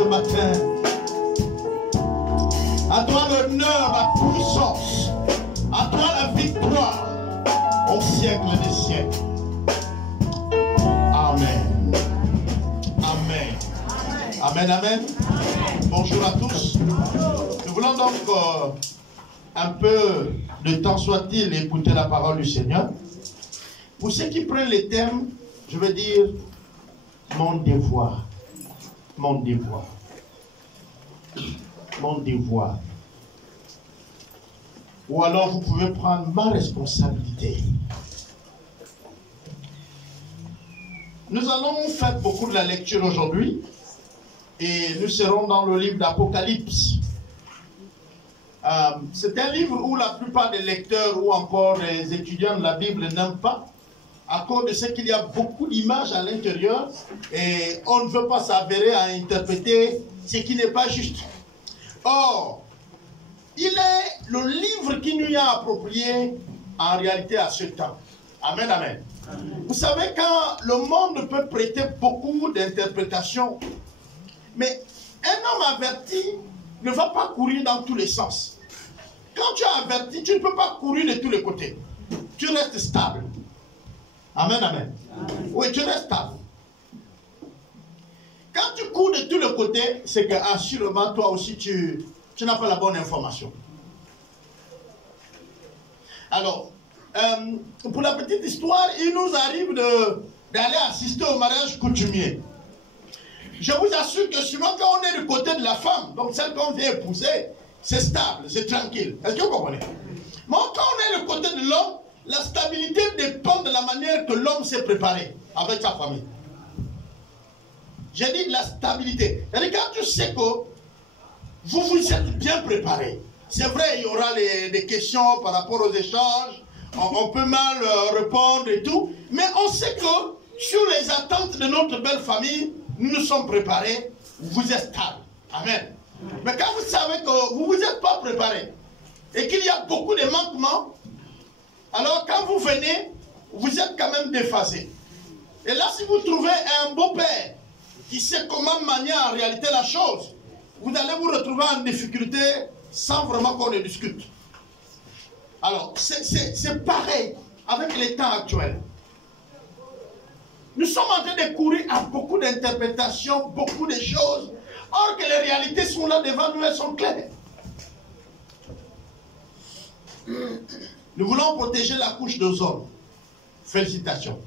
ce matin. À toi l'honneur, la puissance. À toi la victoire au siècle des siècles. Amen. Amen. Amen, amen. Bonjour à tous. Nous voulons donc un peu de temps soit-il écouter la parole du Seigneur. Pour ceux qui prennent les thèmes, je veux dire mon devoir. Mon devoir. Mon devoir. Ou alors vous pouvez prendre ma responsabilité. Nous allons faire beaucoup de la lecture aujourd'hui et nous serons dans le livre d'Apocalypse. C'est un livre où la plupart des lecteurs ou encore des étudiants de la Bible n'aiment pas à cause de ce qu'il y a beaucoup d'images à l'intérieur et on ne veut pas s'avérer à interpréter ce qui n'est pas juste. Or, il est le livre qui nous est approprié en réalité à ce temps. Amen, amen. Vous savez, quand le monde peut prêter beaucoup d'interprétations, mais un homme averti ne va pas courir dans tous les sens. Quand tu es averti, tu ne peux pas courir de tous les côtés. Tu restes stable. Amen, amen. Oui, tu restes stable. Quand tu cours de tous les côtés, c'est que assurément, toi aussi, tu n'as pas la bonne information. Alors, pour la petite histoire, il nous arrive d'aller assister au mariage coutumier. Je vous assure que souvent quand on est du côté de la femme, donc celle qu'on vient épouser, c'est stable, c'est tranquille. Est-ce que vous comprenez? Mais quand on est du côté de l'homme, la stabilité dépend de la manière que l'homme s'est préparé avec sa famille. J'ai dit la stabilité. C'est-à-dire quand tu sais que vous vous êtes bien préparé. C'est vrai, il y aura des questions par rapport aux échanges, on peut mal répondre et tout, mais on sait que sur les attentes de notre belle famille, nous nous sommes préparés, vous êtes stable. Amen. Mais quand vous savez que vous ne vous êtes pas préparé et qu'il y a beaucoup de manquements, alors quand vous venez, vous êtes quand même déphasé. Et là, si vous trouvez un beau-père qui sait comment manier en réalité la chose, vous allez vous retrouver en difficulté sans vraiment qu'on ne discute. Alors, c'est pareil avec les temps actuels. Nous sommes en train de courir à beaucoup d'interprétations, beaucoup de choses, or que les réalités sont là devant nous, elles sont claires. Nous voulons protéger la couche d'ozone. Félicitations.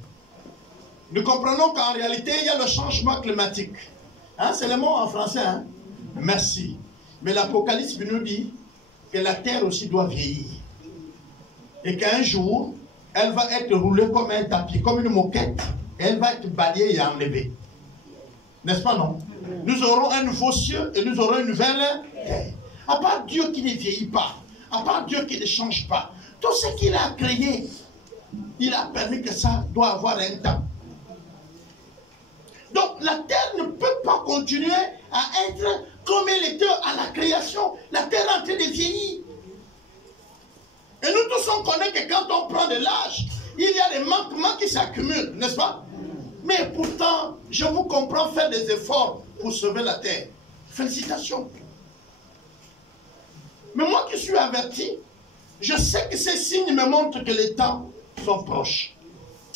Nous comprenons qu'en réalité, il y a le changement climatique. Hein, c'est le mot en français. Hein? Merci. Mais l'Apocalypse nous dit que la terre aussi doit vieillir. Et qu'un jour, elle va être roulée comme un tapis, comme une moquette. Et elle va être balayée et enlevée. N'est-ce pas, non? Nous aurons un nouveau ciel et nous aurons une nouvelle terre. À part Dieu qui ne vieillit pas, à part Dieu qui ne change pas, tout ce qu'il a créé, il a permis que ça doit avoir un temps. Donc la terre ne peut pas continuer à être comme elle était à la création. La terre est en train de vieillir. Et nous tous on connaît que quand on prend de l'âge, il y a des manquements qui s'accumulent, n'est-ce pas? Mais pourtant, je vous comprends faire des efforts pour sauver la terre. Félicitations. Mais moi qui suis averti, je sais que ces signes me montrent que les temps sont proches.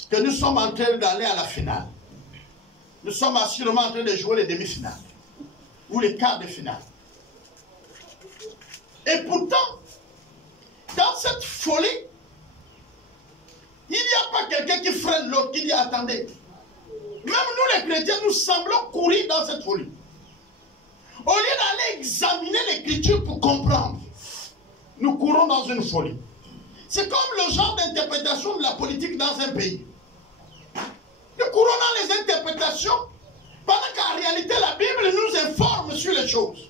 Que nous sommes en train d'aller à la finale. Nous sommes assurément en train de jouer les demi-finales. Ou les quarts de finale. Et pourtant, dans cette folie, il n'y a pas quelqu'un qui freine l'autre, qui dit attendez. Même nous les chrétiens, nous semblons courir dans cette folie. Au lieu d'aller examiner l'écriture pour comprendre, nous courons dans une folie. C'est comme le genre d'interprétation de la politique dans un pays. Nous courons dans les interprétations, pendant qu'en réalité la Bible nous informe sur les choses.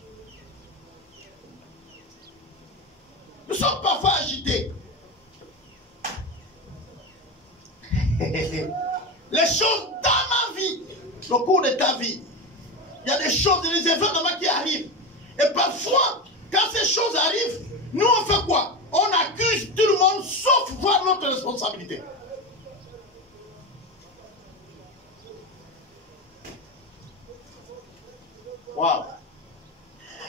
Nous sommes parfois agités. Les choses dans ma vie, au cours de ta vie, il y a des choses, des événements qui arrivent. Et parfois, quand ces choses arrivent, nous on fait quoi? On accuse tout le monde sauf voir notre responsabilité. Wow.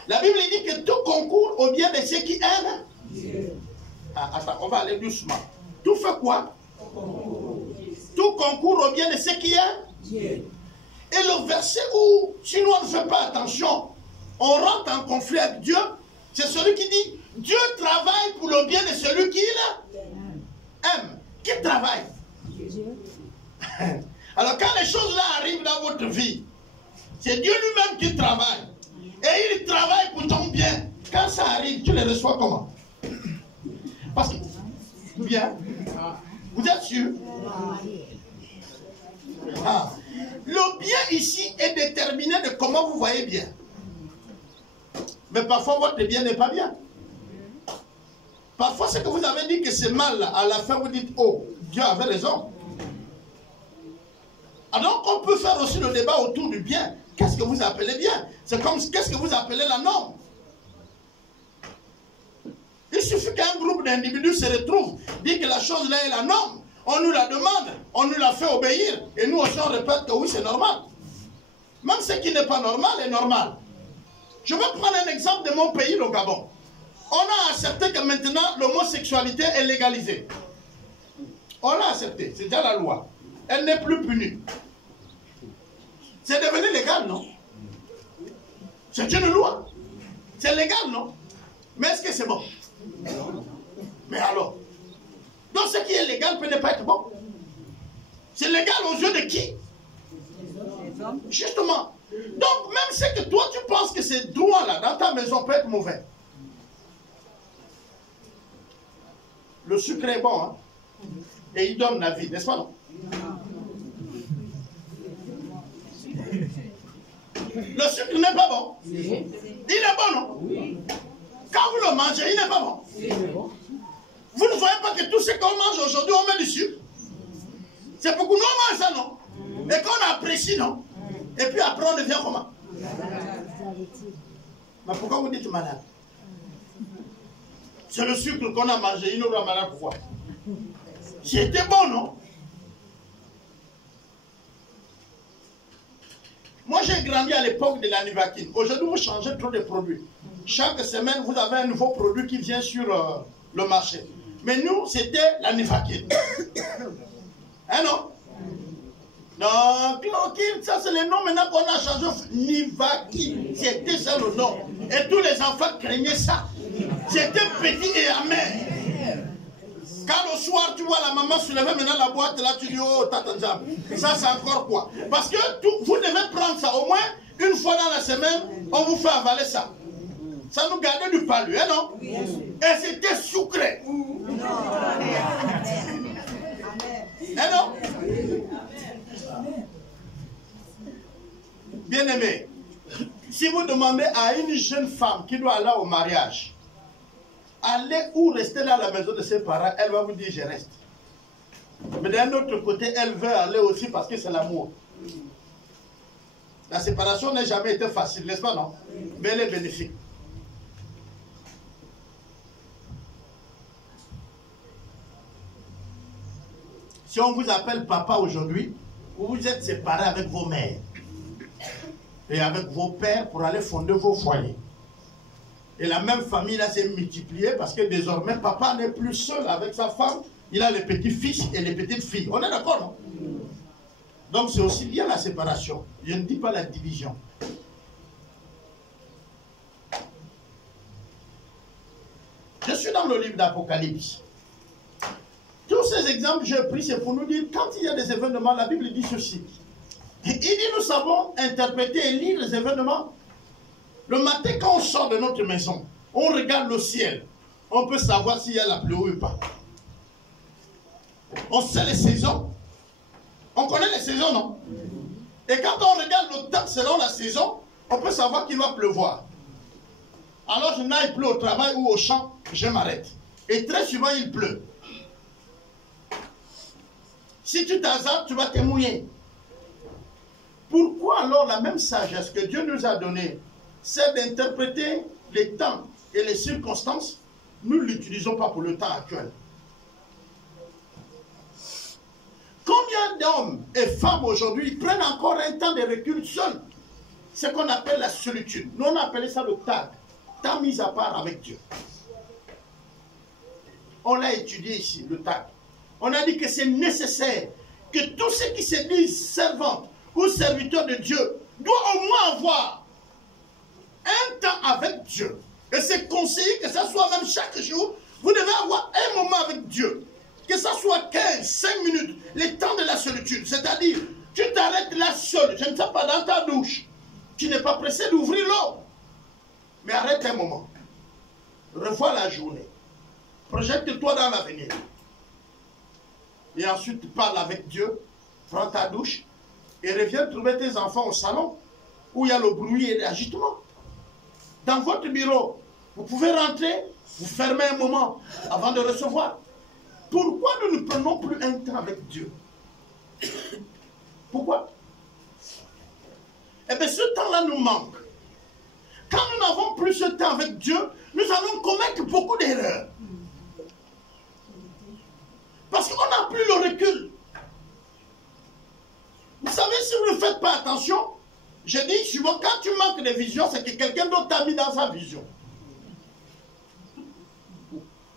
La Bible dit que tout concourt au bien de ceux qui aiment. Ah, attends, on va aller doucement. Tout fait quoi? Tout concourt au bien de ceux qui aiment. Et le verset où, si nous on ne fait pas attention, on rentre en conflit avec Dieu, c'est celui qui dit, Dieu travaille pour le bien de celui qui aime. Qui travaille? Alors quand les choses là arrivent dans votre vie, c'est Dieu lui-même qui travaille. Et il travaille pour ton bien. Quand ça arrive, tu les reçois comment? Parce que, bien, vous êtes sûr? Ah. Le bien ici est déterminé de comment vous voyez bien. Mais parfois votre bien n'est pas bien. Parfois ce que vous avez dit que c'est mal, à la fin vous dites, oh, Dieu avait raison. Alors on peut faire aussi le débat autour du bien. Qu'est-ce que vous appelez bien? C'est comme, qu'est-ce que vous appelez la norme? Il suffit qu'un groupe d'individus se retrouve, dit que la chose là est la norme. On nous la demande, on nous la fait obéir. Et nous aussi on répète que oui c'est normal. Même ce qui n'est pas normal est normal. Je vais prendre un exemple de mon pays, le Gabon. On a accepté que maintenant l'homosexualité est légalisée. On l'a accepté, c'est déjà la loi. Elle n'est plus punie. C'est devenu légal, non? C'est une loi. C'est légal, non? Mais est-ce que c'est bon? Mais alors? Donc ce qui est légal peut ne pas être bon. C'est légal aux yeux de qui? Justement. Donc même ce que toi tu penses que c'est droit là, dans ta maison peut être mauvais. Le sucre est bon, hein? Et il donne la vie, n'est-ce pas, non? Le sucre n'est pas bon. Il est bon, non? Quand vous le mangez, il n'est pas bon. Vous ne voyez pas que tout ce qu'on mange aujourd'hui, on met du sucre? C'est pour que nous on mange ça, non? Et qu'on apprécie, non? Et puis après on devient comment? Mais pourquoi vous dites malade? C'est le sucre qu'on a mangé, il nous rend malade pourquoi? C'était bon, non? Moi j'ai grandi à l'époque de la Nivaquine. Aujourd'hui vous changez trop de produits. Chaque semaine vous avez un nouveau produit qui vient sur le marché. Mais nous c'était la Nivaquine. Hein non? Non, chloroquine, ça c'est le nom maintenant qu'on a changé. Nivaquine, c'était ça le nom. Et tous les enfants craignaient ça. C'était petit et amer. Quand le soir tu vois la maman soulever maintenant la boîte, là tu dis oh tatanjam. Ça c'est encore quoi? Parce que vous devez prendre ça au moins une fois dans la semaine, on vous fait avaler ça. Ça nous gardait du palu, hein non? Et c'était sucré. Hein non? Bien aimé, si vous demandez à une jeune femme qui doit aller au mariage, aller ou rester là à la maison de ses parents, elle va vous dire je reste. Mais d'un autre côté, elle veut aller aussi parce que c'est l'amour. La séparation n'a jamais été facile, n'est-ce pas, non? Mais elle est bénéfique. Si on vous appelle papa aujourd'hui, vous vous êtes séparés avec vos mères et avec vos pères pour aller fonder vos foyers. Et la même famille là s'est multipliée parce que désormais papa n'est plus seul avec sa femme, il a les petits-fils et les petites-filles. On est d'accord, non? Donc c'est aussi bien la séparation. Je ne dis pas la division. Je suis dans le livre d'Apocalypse. Tous ces exemples que j'ai pris, c'est pour nous dire, quand il y a des événements, la Bible dit ceci. Il dit, nous savons interpréter et lire les événements. Le matin, quand on sort de notre maison, on regarde le ciel. On peut savoir s'il y a la pluie ou pas. On sait les saisons. On connaît les saisons, non? Et quand on regarde le temps selon la saison, on peut savoir qu'il va pleuvoir. Alors je n'aille plus au travail ou au champ, je m'arrête. Et très souvent, il pleut. Si tu t'hasardes, tu vas te mouiller. Pourquoi alors la même sagesse que Dieu nous a donnée, c'est d'interpréter les temps et les circonstances, nous ne l'utilisons pas pour le temps actuel? Combien d'hommes et femmes aujourd'hui prennent encore un temps de recul seuls? Ce qu'on appelle la solitude. Nous on appelait ça le tag. temps mis à part avec Dieu. On l'a étudié ici, le temps. On a dit que c'est nécessaire que tous ceux qui se disent servantes ou serviteurs de Dieu doivent au moins avoir un temps avec Dieu. Et c'est conseillé que ça soit même chaque jour, vous devez avoir un moment avec Dieu. Que ça soit 15, 5 minutes, le temps de la solitude. C'est-à-dire, tu t'arrêtes là seul, je ne sais pas, dans ta douche. Tu n'es pas pressé d'ouvrir l'eau. Mais arrête un moment. Revois la journée. Projette-toi dans l'avenir. Et ensuite, parle avec Dieu. Prends ta douche. Et reviens trouver tes enfants au salon. Où il y a le bruit et l'agitement. Dans votre bureau, vous pouvez rentrer. Vous fermez un moment avant de recevoir. Pourquoi nous ne prenons plus un temps avec Dieu? Pourquoi? Eh bien, ce temps-là nous manque. Quand nous n'avons plus ce temps avec Dieu, nous allons commettre beaucoup d'erreurs. Parce qu'on n'a plus le recul. Vous savez, si vous ne faites pas attention, je dis souvent, quand tu manques de vision, c'est que quelqu'un d'autre t'a mis dans sa vision.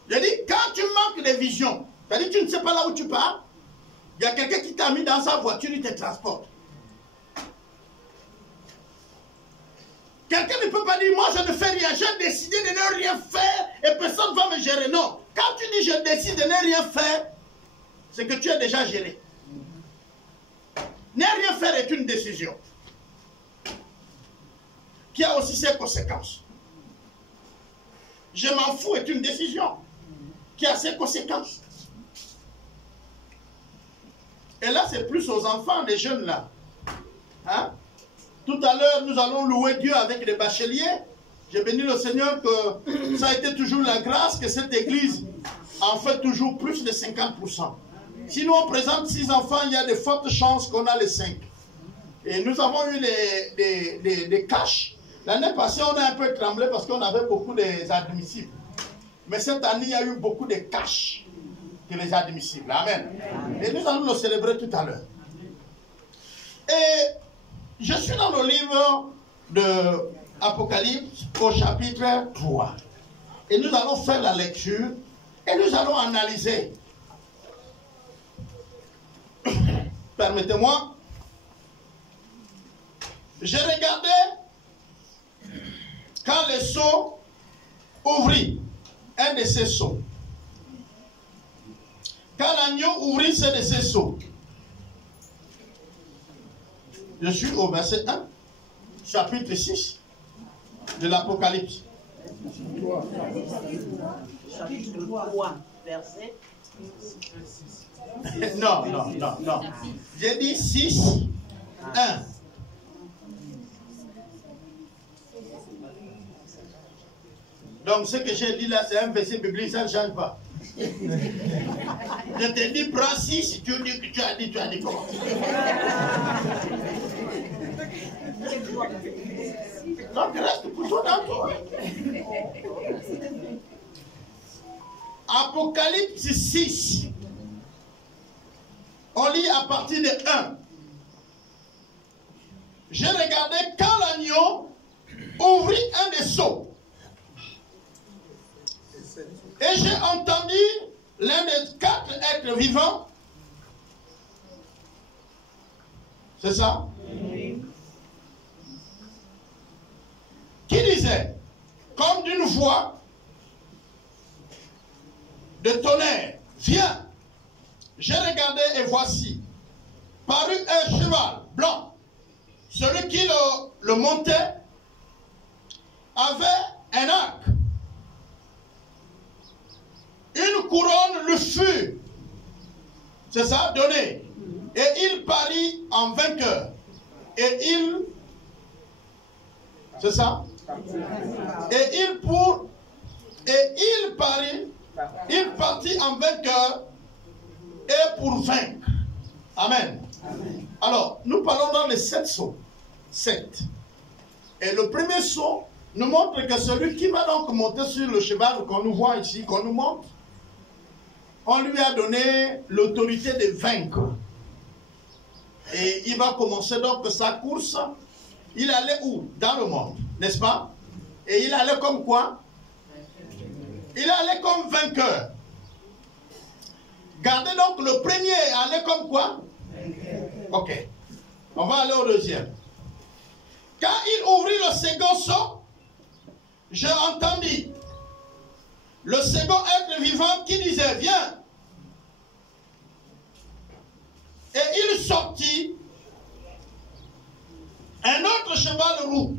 Je dis, quand tu manques de vision, c'est-à-dire que tu ne sais pas là où tu pars, il y a quelqu'un qui t'a mis dans sa voiture, il te transporte. Quelqu'un ne peut pas dire, moi je ne fais rien, j'ai décidé de ne rien faire et personne ne va me gérer. Non, quand tu dis je décide de ne rien faire, c'est que tu es déjà géré. Ne rien faire est une décision qui a aussi ses conséquences. Je m'en fous est une décision qui a ses conséquences. Et là, c'est plus aux enfants, les jeunes là. Hein? Tout à l'heure, nous allons louer Dieu avec les bacheliers. J'ai béni le Seigneur que ça a été toujours la grâce que cette église en fait toujours plus de 50%. Si nous on présente 6 enfants, il y a de fortes chances qu'on a les 5. Et nous avons eu des caches. L'année passée, on a un peu tremblé parce qu'on avait beaucoup d'admissibles. Mais cette année, il y a eu beaucoup de caches que les admissibles. Amen. Et nous allons le célébrer tout à l'heure. Et je suis dans le livre de Apocalypse au chapitre 3. Et nous allons faire la lecture et nous allons analyser. Permettez-moi. J'ai regardé quand le sceau ouvrit un de ses sceaux. Quand l'agneau ouvrit un de ses sceaux. Je suis au verset 1, chapitre 6 de l'Apocalypse. Chapitre 3, verset. Non. J'ai dit 6, 1. Donc ce que j'ai dit là, c'est un verset biblique, ça ne change pas. Je te dis, prends 6, si tu dis que tu as dit comment. Donc reste plutôt dans toi. Apocalypse 6. On lit à partir de 1. J'ai regardé quand l'agneau ouvrit un des sceaux. Et j'ai entendu l'un des 4 êtres vivants. C'est ça? Oui. Qui disait, comme d'une voix de tonnerre, viens. J'ai regardé et voici, parut un cheval blanc. Celui qui le montait avait un arc. Une couronne le fut, c'est ça, donnée. Et il parit en vainqueur. Et il, c'est ça? Et il partit en vainqueur et pour vaincre. Amen. Amen. Alors, nous parlons dans les 7 sceaux. 7. Et le premier sceau nous montre que celui qui va donc monter sur le cheval qu'on nous voit ici, qu'on nous montre, on lui a donné l'autorité de vaincre. Et il va commencer donc sa course. Il allait où? Dans le monde, n'est-ce pas? Et il allait comme quoi? Il allait comme vainqueur. Gardez donc le premier allait comme quoi? Ok. On va aller au deuxième. Quand il ouvrit le second seau, j'ai entendu le second être vivant qui disait, viens. Et il sortit un autre cheval roux.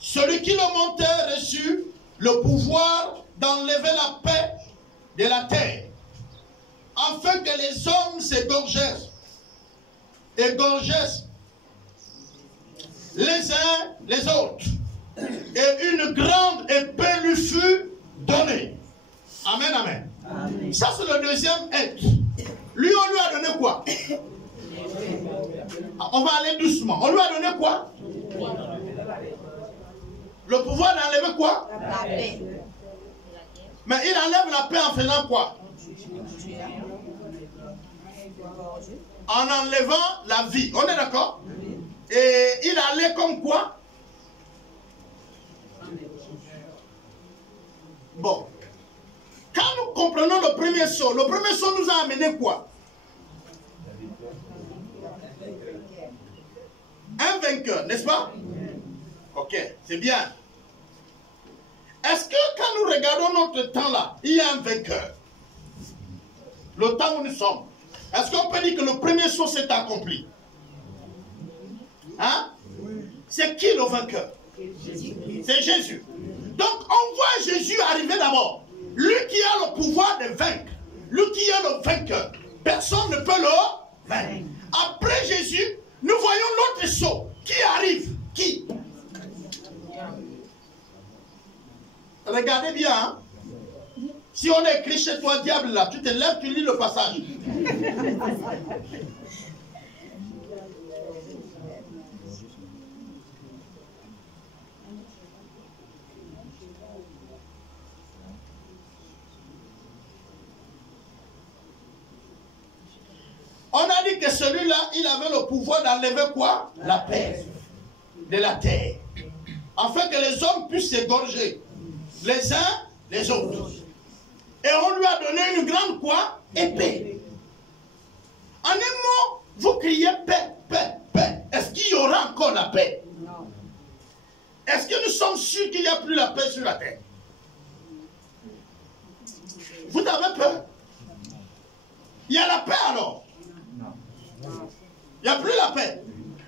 Celui qui le montait reçut le pouvoir d'enlever la paix de la terre, afin que les hommes s'égorgèrent les uns les autres. Et une grande épée lui fut donnée. Amen, amen. Amen. Ça, c'est le deuxième être. Lui, on lui a donné quoi? On va aller doucement. On lui a donné quoi? Le pouvoir d'enlever quoi? La paix. Mais il enlève la paix en faisant quoi? En enlevant la vie. On est d'accord? Et il allait comme quoi? Bon. Quand nous comprenons le premier saut nous a amené quoi? Un vainqueur, n'est-ce pas? Ok, c'est bien. Est-ce que quand nous regardons notre temps là, il y a un vainqueur? Le temps où nous sommes. Est-ce qu'on peut dire que le premier saut s'est accompli? Hein? C'est qui le vainqueur? C'est Jésus. Donc on voit Jésus arriver d'abord. Lui qui a le pouvoir de vaincre. Lui qui est le vainqueur. Personne ne peut le vaincre. Après Jésus, nous voyons l'autre saut. Qui arrive? Qui? Regardez bien. Hein? Si on est écrit chez toi, diable, là, tu te lèves, tu lis le passage. On a dit que celui-là, il avait le pouvoir d'enlever quoi? La paix de la terre. Afin que les hommes puissent s'égorger les uns les autres. Et on lui a donné une grande quoi? Épée. En un mot, vous criez paix, paix, paix. Est-ce qu'il y aura encore la paix? Non. Est-ce que nous sommes sûrs qu'il n'y a plus la paix sur la terre? Vous avez peur? Il y a la paix alors? Il n'y a plus la paix.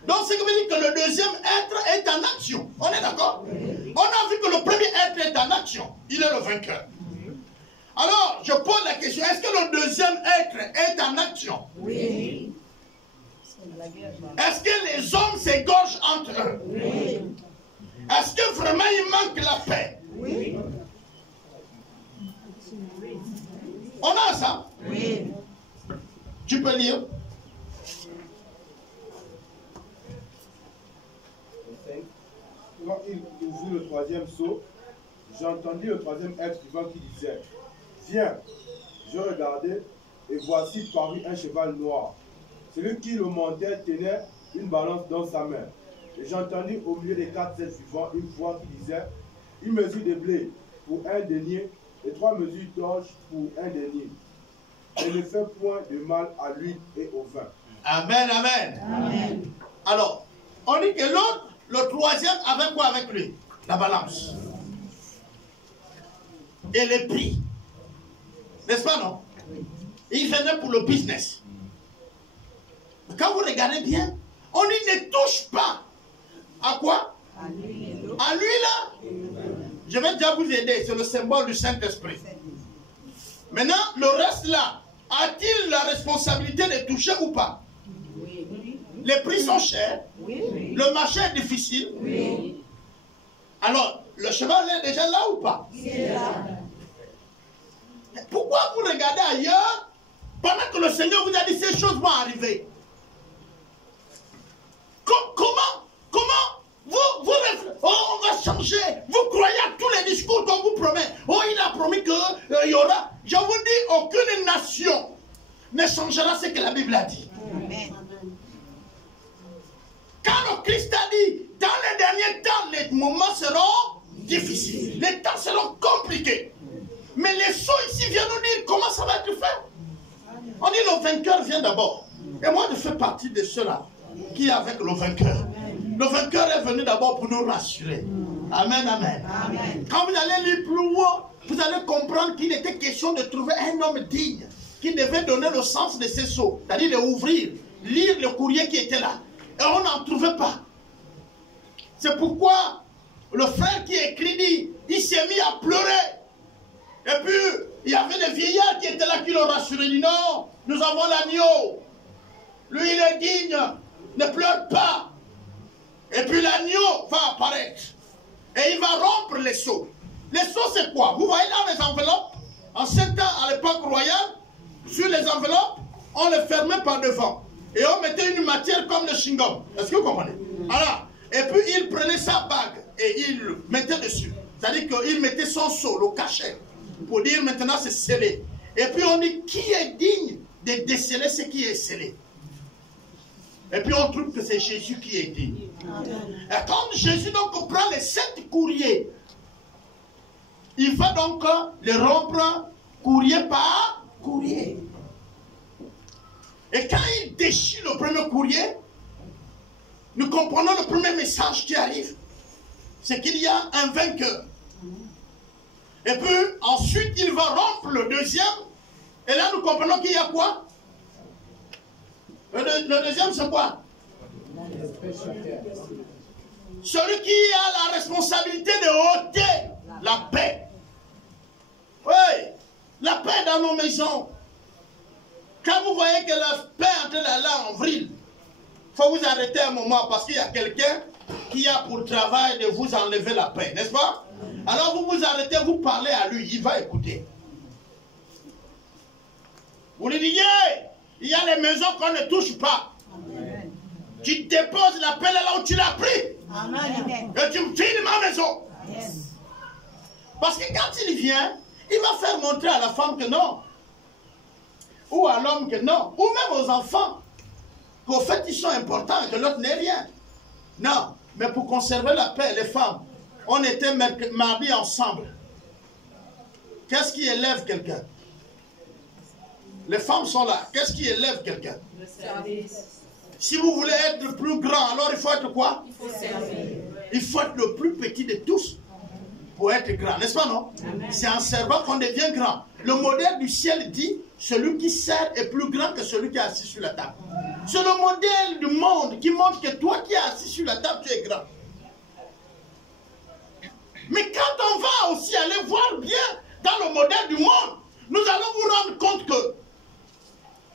Donc, ce qui veut dire que le deuxième être est en action. On est d'accord? On a vu que le premier être est en action. Il est le vainqueur. Alors, je pose la question, est-ce que le deuxième être est en action? Oui. Est-ce que les hommes s'égorgent entre eux? Oui. Est-ce que vraiment il manque la paix? Oui. On a ça? Oui. Tu peux lire? Quand il ouvrit le troisième seau, j'ai entendu le troisième être vivant qui disait, viens. Je regardai, et voici parut un cheval noir. Celui qui le montait tenait une balance dans sa main. Et j'entendis au milieu des quatre êtres vivants une voix qui disait, une mesure de blé pour un denier, et 3 mesures d'orge pour un denier. Et ne fait point de mal à l'huile et au vin. Amen, amen. Amen. Alors, on dit que l'autre, le troisième, avait quoi avec lui? La balance. Et les prix. N'est-ce pas, non? Il venait pour le business. Mais quand vous regardez bien, on dit ne touche pas. À quoi? À lui là. Je vais déjà vous aider. C'est le symbole du Saint-Esprit. Maintenant, le reste là, a-t-il la responsabilité de toucher ou pas? Oui. Les prix sont chers. Oui. Le marché est difficile. Oui. Alors, le cheval est déjà là ou pas? Oui. Pourquoi vous regardez ailleurs pendant que le Seigneur vous a dit ces choses vont arriver? Comment on va changer? Vous croyez à tous les discours qu'on vous promet? Oh, il a promis qu'il y aura. Je vous dis, aucune nation ne changera ce que la Bible a dit. Amen. Quand le Christ a dit, dans les derniers temps, les moments seront difficiles. Les temps seront compliqués. Mais les sceaux ici viennent nous dire comment ça va être fait. On dit le vainqueur vient d'abord. Et moi, je fais partie de ceux-là qui est avec le vainqueur. Le vainqueur est venu d'abord pour nous rassurer. Amen, amen. Amen. Quand vous allez lire plus haut, vous allez comprendre qu'il était question de trouver un homme digne qui devait donner le sens de ces sceaux, c'est-à-dire de ouvrir, lire le courrier qui était là. Et on n'en trouvait pas. C'est pourquoi le frère qui écrit dit, il s'est mis à pleurer. Et puis, il y avait des vieillards qui étaient là qui l'ont rassuré. Il dit non, nous avons l'agneau. Lui, il est digne. Ne pleure pas. Et puis l'agneau va apparaître. Et il va rompre les sceaux. Les sceaux, c'est quoi? Vous voyez là les enveloppes? En ce temps, à l'époque royale, sur les enveloppes, on les fermait par devant. Et on mettait une matière comme le chewing-gum. Est-ce que vous comprenez? Alors, et puis il prenait sa bague et il le mettait dessus. C'est-à-dire qu'il mettait son sceau, le cachet, pour dire maintenant c'est scellé. Et puis on dit qui est digne de déceler ce qui est scellé. Et puis on trouve que c'est Jésus qui est digne. Et quand Jésus donc prend les 7 courriers, il va donc les rompre courrier par courrier. Et quand il déchire le premier courrier, nous comprenons le premier message qui arrive. C'est qu'il y a un vainqueur. Et puis ensuite il va rompre le deuxième. Et là nous comprenons qu'il y a quoi? Le deuxième c'est quoi? Celui qui a la responsabilité de ôter la paix. Oui, la paix dans nos maisons. Quand vous voyez que la paix est en train d'aller en vrille, il faut vous arrêter un moment parce qu'il y a quelqu'un qui a pour travail de vous enlever la paix, n'est-ce pas? Alors vous vous arrêtez, vous parlez à lui, il va écouter. Vous lui dites, il y a les maisons qu'on ne touche pas. Amen. Tu déposes la paix là où tu l'as pris. Amen. Et tu me files ma maison. Yes. Parce que quand il vient, il va faire montrer à la femme que non. Ou à l'homme que non. Ou même aux enfants. Qu'au fait, ils sont importants, que l'autre n'est rien. Non. Mais pour conserver la paix, les femmes, on était mardi ensemble. Qu'est-ce qui élève quelqu'un? Les femmes sont là. Qu'est-ce qui élève quelqu'un? Le service. Si vous voulez être le plus grand, alors il faut être quoi? Il faut servir. Il faut être le plus petit de tous pour être grand, n'est-ce pas, non? C'est en servant qu'on devient grand. Le modèle du ciel dit, celui qui sert est plus grand que celui qui est assis sur la table. C'est le modèle du monde qui montre que toi qui es assis sur la table, tu es grand. Mais quand on va aussi aller voir bien dans le modèle du monde, nous allons vous rendre compte que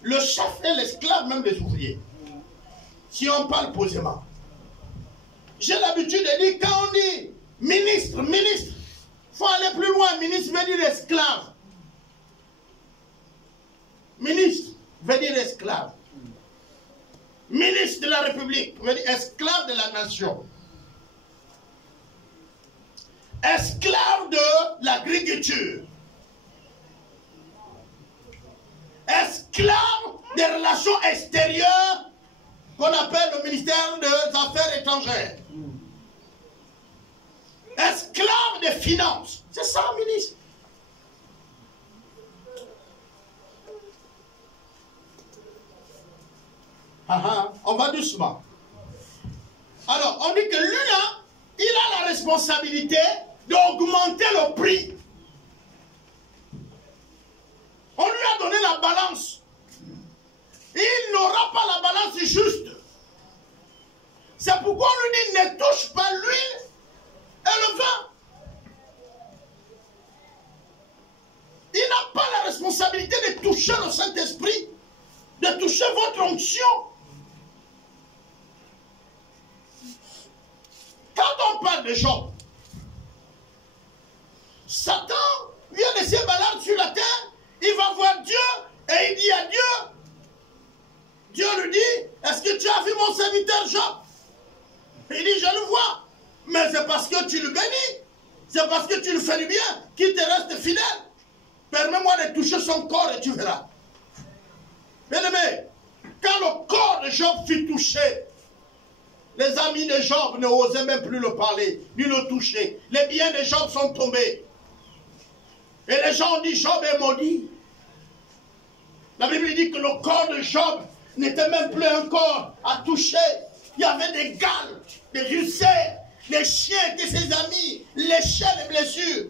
le chef est l'esclave même des ouvriers. Si on parle posément. J'ai l'habitude de dire, quand on dit ministre, il faut aller plus loin. Ministre veut dire esclave. Ministre veut dire esclave. Ministre de la République veut dire esclave de la nation. Esclave de l'agriculture. Esclave des relations extérieures qu'on appelle le ministère des Affaires étrangères. Esclave des finances. C'est ça, ministre. On va doucement. Alors, on dit que lui là, il a la responsabilité d'augmenter le prix. On lui a donné la balance. Il n'aura pas la balance juste. C'est pourquoi on lui dit ne touche pas l'huile et le vin. Il n'a pas la responsabilité de toucher le Saint-Esprit, de toucher votre onction. Quand on parle de Job, Satan vient de se balader sur la terre, il va voir Dieu et il dit à Dieu, Dieu lui dit, est-ce que tu as vu mon serviteur Job? Il dit, je le vois, mais c'est parce que tu le bénis, c'est parce que tu le fais du bien, qu'il te reste fidèle. Permets-moi de toucher son corps et tu verras. Bien aimé, quand le corps de Job fut touché, Les amis de Job ne osaient même plus le parler, ni le toucher. Les biens de Job sont tombés. Et les gens ont dit, Job est maudit. La Bible dit que le corps de Job n'était même plus un corps à toucher. Il y avait des gales, des ulcères. Les chiens étaient ses amis, léchaient les blessures.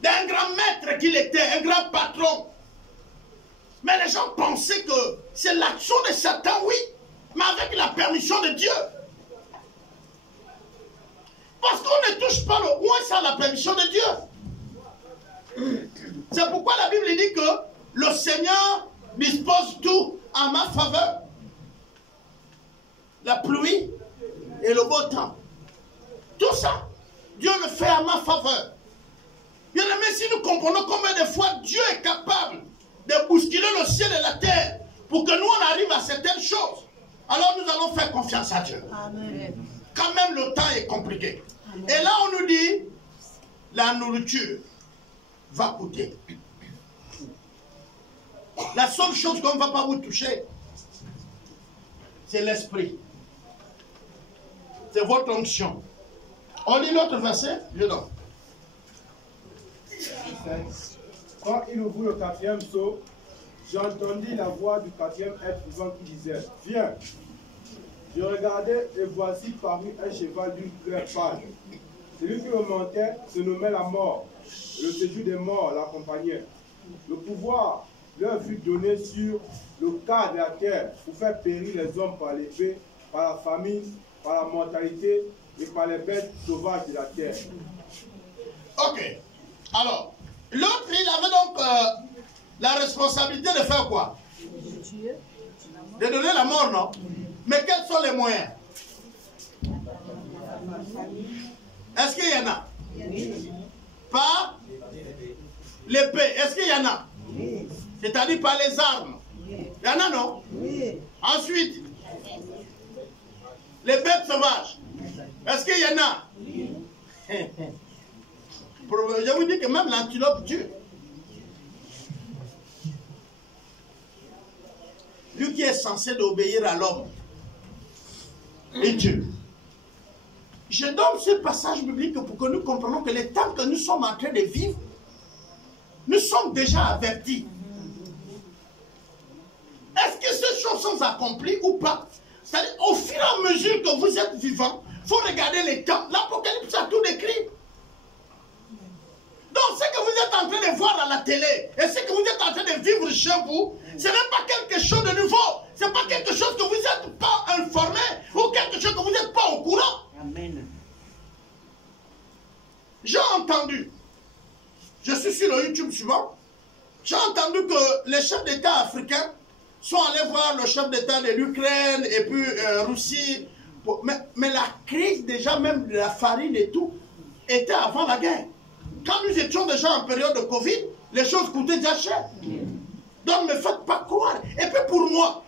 D'un grand maître qu'il était, un grand patron. Mais les gens pensaient que c'est l'action de Satan, oui, mais avec la permission de Dieu. Parce qu'on ne touche pas le roi sans la permission de Dieu. C'est pourquoi la Bible dit que le Seigneur dispose tout en ma faveur. La pluie et le beau temps. Tout ça, Dieu le fait à ma faveur. Bien aimé, si nous comprenons combien de fois Dieu est capable de bousculer le ciel et la terre pour que nous on arrive à certaines choses, alors nous allons faire confiance à Dieu. Amen. Quand même le temps est compliqué. Amen. Et là on nous dit, la nourriture va coûter. La seule chose qu'on ne va pas vous toucher, c'est l'esprit. C'est votre onction. On lit l'autre verset, je donne. Quand il ouvrit le quatrième sceau, j'entendis la voix du quatrième être vivant qui disait, viens. Je regardai et voici parut un cheval d'une couleur pâle. Celui qui le montait se nommait la mort. Le séjour des morts l'accompagnait. Le pouvoir leur fut donné sur le quart de la terre pour faire périr les hommes par l'épée, par la famine, par la mortalité et par les bêtes sauvages de la terre. Ok. Alors, l'autre, il avait donc la responsabilité de faire quoi? De donner la mort, non? Mais quels sont les moyens? Est-ce qu'il y en a? Par l'épée. Est-ce qu'il y en a? C'est-à-dire par les armes. Il y en a, non? Ensuite, les bêtes sauvages. Est-ce qu'il y en a? Je vous dis que même l'antilope tue. Lui qui est censé d'obéir à l'homme, il tue. Je donne ce passage biblique pour que nous comprenions que les temps que nous sommes en train de vivre, nous sommes déjà avertis. Est-ce que ces choses sont accomplies ou pas? C'est-à-dire, au fur et à mesure que vous êtes vivant, il faut regarder les temps. L'Apocalypse a tout décrit. Donc, ce que vous êtes en train de voir à la télé et ce que vous êtes en train de vivre chez vous, ce n'est pas quelque chose de nouveau. Ce n'est pas quelque chose que vous n'êtes pas informé ou quelque chose que vous n'êtes pas au courant. Amen. J'ai entendu, je suis sur le YouTube suivant, j'ai entendu que les chefs d'État africains sont allés voir le chef d'État de l'Ukraine et puis Russie. Mais la crise déjà même de la farine et tout était avant la guerre. Quand nous étions déjà en période de Covid, les choses coûtaient déjà cher. Donc ne me faites pas croire. Et puis pour moi,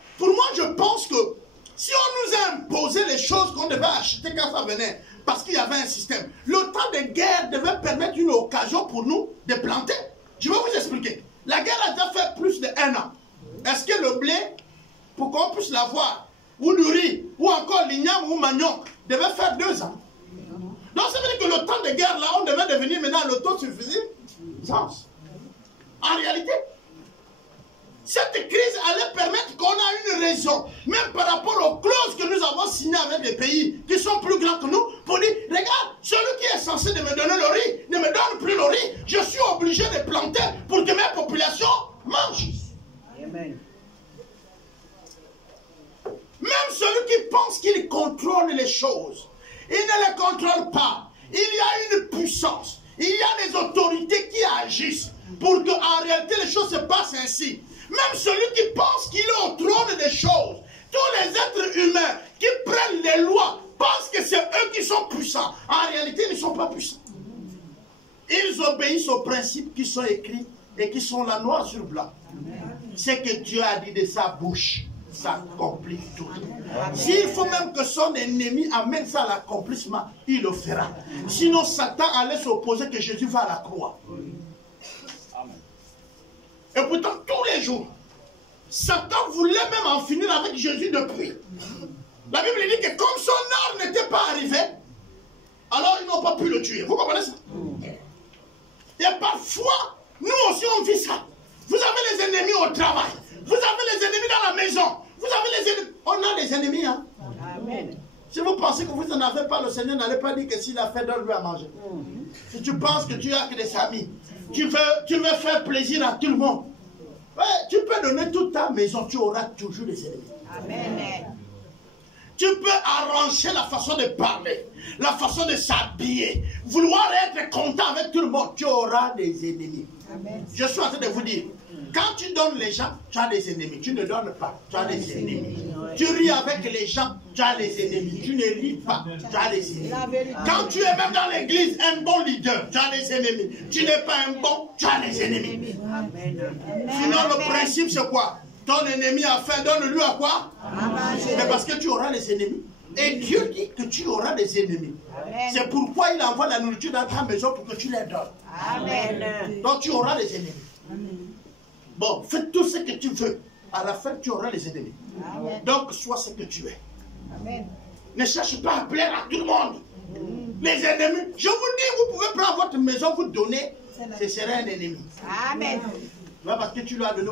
je pense que si on nous a imposé les choses qu'on devait acheter quand ça venait, parce qu'il y avait un système, le temps de guerre devait permettre une occasion pour nous de planter. Je vais vous expliquer. La guerre a déjà fait plus d'1 an. Est-ce que le blé, pour qu'on puisse l'avoir, ou du riz, ou encore l'igname ou manioc, devait faire 2 ans? Donc ça veut dire que le temps de guerre là, on devait devenir maintenant l'autosuffisance. En réalité, cette crise allait permettre qu'on a une raison, même par rapport aux clauses que nous avons signées avec des pays qui sont plus grands que nous, pour dire, regarde, celui qui est censé de me donner le riz, ne me donne plus le riz, je suis obligé de planter pour que mes populations mangent. Amen. Même celui qui pense qu'il contrôle les choses, il ne les contrôle pas. Il y a une puissance, il y a des autorités qui agissent pour qu'en réalité les choses se passent ainsi. Même celui qui pense qu'il est au trône des choses, tous les êtres humains qui prennent les lois pensent que c'est eux qui sont puissants. En réalité, ils ne sont pas puissants. Ils obéissent aux principes qui sont écrits et qui sont là noir sur blanc. C'est que Dieu a dit de sa bouche, ça accomplit tout. S'il faut même que son ennemi amène ça à l'accomplissement, il le fera. Sinon, Satan allait s'opposer que Jésus va à la croix. Et pourtant, tous les jours, Satan voulait même en finir avec Jésus depuis. La Bible dit que comme son heure n'était pas arrivée, alors ils n'ont pas pu le tuer. Vous comprenez ça? Et parfois, nous aussi on vit ça. Vous avez les ennemis au travail. Vous avez les ennemis dans la maison. Vous avez les ennemis. On a des ennemis, hein? Amen. Si vous pensez que vous n'en avez pas, le Seigneur n'allait pas dire que s'il a fait, donne-lui à manger. Si tu penses que tu as que des amis, tu veux faire plaisir à tout le monde, ouais, tu peux donner toute ta maison, tu auras toujours des ennemis. Amen. Tu peux arranger la façon de parler, la façon de s'habiller, vouloir être content avec tout le monde, tu auras des ennemis. Amen. Je suis en train de vous dire, quand tu donnes les gens, tu as des ennemis. Tu ne donnes pas, tu as des ennemis. Tu ris avec les gens, tu as des ennemis. Tu ne ris pas, tu as des ennemis. Quand tu es même dans l'église un bon leader, tu as des ennemis. Tu n'es pas un bon, tu as des ennemis. Sinon, le principe, c'est quoi? Ton ennemi a faim, donne-lui à quoi? Mais parce que tu auras des ennemis. Et Dieu dit que tu auras des ennemis. C'est pourquoi il envoie la nourriture dans ta maison pour que tu les donnes. Amen. Donc tu auras des ennemis. Amen. Bon, fais tout ce que tu veux. À la fin, tu auras les ennemis. Amen. Donc, sois ce que tu es. Amen. Ne cherche pas à plaire à tout le monde. Les ennemis, je vous dis, vous pouvez prendre votre maison, vous donner, ce serait un ennemi. Amen. Parce que tu lui as donné.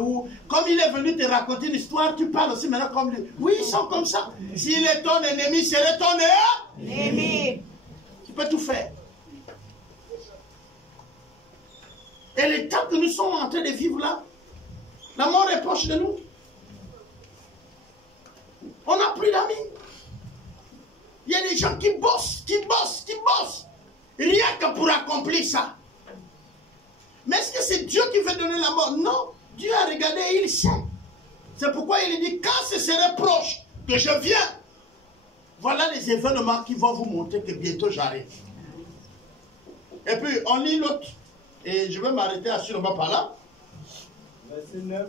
Comme il est venu te raconter une histoire, tu parles aussi maintenant comme lui. Oui, ils sont comme ça. S'il est ton ennemi, serait ton ennemi. Tu peux tout faire. Et l'état que nous sommes en train de vivre là, la mort est proche de nous. On n'a plus d'amis. Il y a des gens qui bossent, rien que pour accomplir ça. Mais est-ce que c'est Dieu qui veut donner la mort? Non, Dieu a regardé et il sait. C'est pourquoi il dit, quand ce serait proche que je viens, voilà les événements qui vont vous montrer que bientôt j'arrive. Et puis, on lit l'autre. Et je vais m'arrêter assurément par là. Verset 9.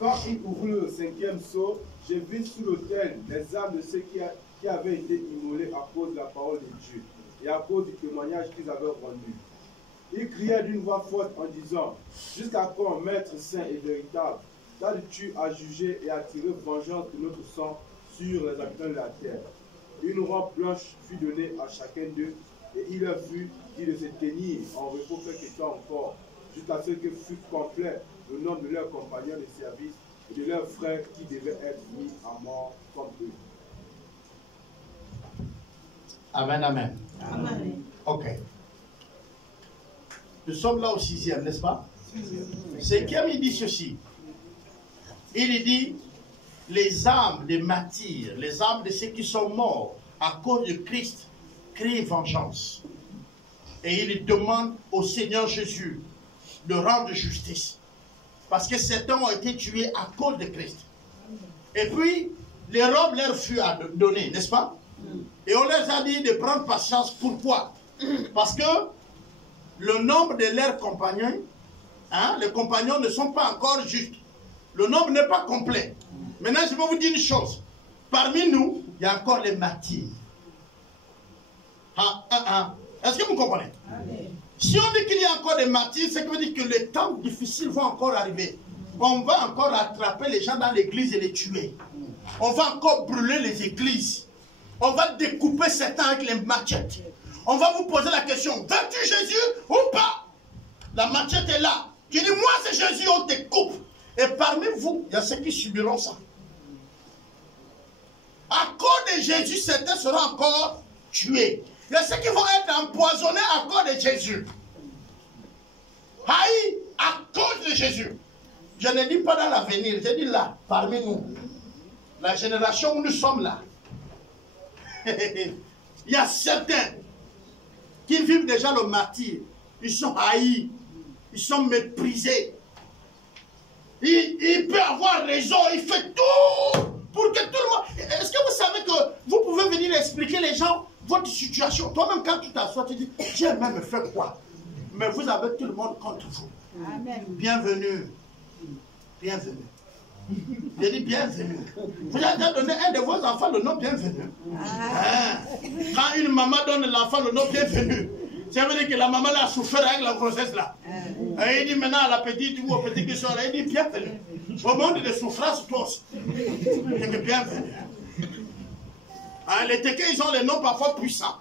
Quand il ouvrit le 5e sceau, j'ai vu sous l'autel les âmes de ceux qui avaient été immolés à cause de la parole de Dieu et à cause du témoignage qu'ils avaient rendu. Ils criaient d'une voix forte en disant, jusqu'à quand, Maître saint et véritable, tardes-tu à juger et à tirer vengeance de notre sang sur les habitants de la terre? Une robe blanche fut donnée à chacun d'eux, et il leur fut dit de se tenir en repos quelque temps encore, jusqu'à ce que fût complet le nombre de leurs compagnons de service et de leurs frères qui devaient être mis à mort comme eux. Amen, amen. Amen. Ok. Nous sommes là au 6e, n'est-ce pas? 5e, il dit ceci. Il dit, les âmes des martyrs, les âmes de ceux qui sont morts à cause de Christ, crient vengeance. Et il demande au Seigneur Jésus de rendre justice. Parce que certains ont été tués à cause de Christ. Et puis, les robes leur furent données, n'est-ce pas? Et on leur a dit de prendre patience. Pourquoi? Parce que le nombre de leurs compagnons, les compagnons ne sont pas encore justes. Le nombre n'est pas complet. Maintenant, je vais vous dire une chose. Parmi nous, il y a encore les martyrs. Est-ce que vous comprenez? Amen. Si on dit qu'il y a encore des martyrs, c'est que veut dire que les temps difficiles vont encore arriver. On va encore attraper les gens dans l'église et les tuer. On va encore brûler les églises. On va découper certains avec les machettes. On va vous poser la question, veux-tu Jésus ou pas? La machette est là. Tu dis, moi c'est Jésus, on te coupe. Et parmi vous, il y a ceux qui subiront ça. À cause de Jésus, certains seront encore tués. Il y a ceux qui vont être empoisonnés à cause de Jésus. Haïs à cause de Jésus. Je ne dis pas dans l'avenir, je dis là, parmi nous. La génération où nous sommes là. Il y a certains qui vivent déjà le martyre. Ils sont haïs. Ils sont méprisés. Il peut avoir raison. Il fait tout pour que tout le monde... Est-ce que vous savez que vous pouvez venir expliquer les gens votre situation? Toi-même, quand tu t'assois, tu dis, Dieu même fait quoi? Mais vous avez tout le monde contre vous. Amen. Bienvenue. Bienvenue. Je dis bienvenue. Vous avez donné un de vos enfants le nom bienvenue. Quand une maman donne l'enfant le nom bienvenue, ça veut dire que la maman a souffert avec la grossesse là. Et il dit maintenant à la petite ou au petit qui sort, il dit bienvenue. Au monde de souffrance, toi aussi. C'est que bienvenue. Hein, les Tékés, ils ont les noms parfois puissants.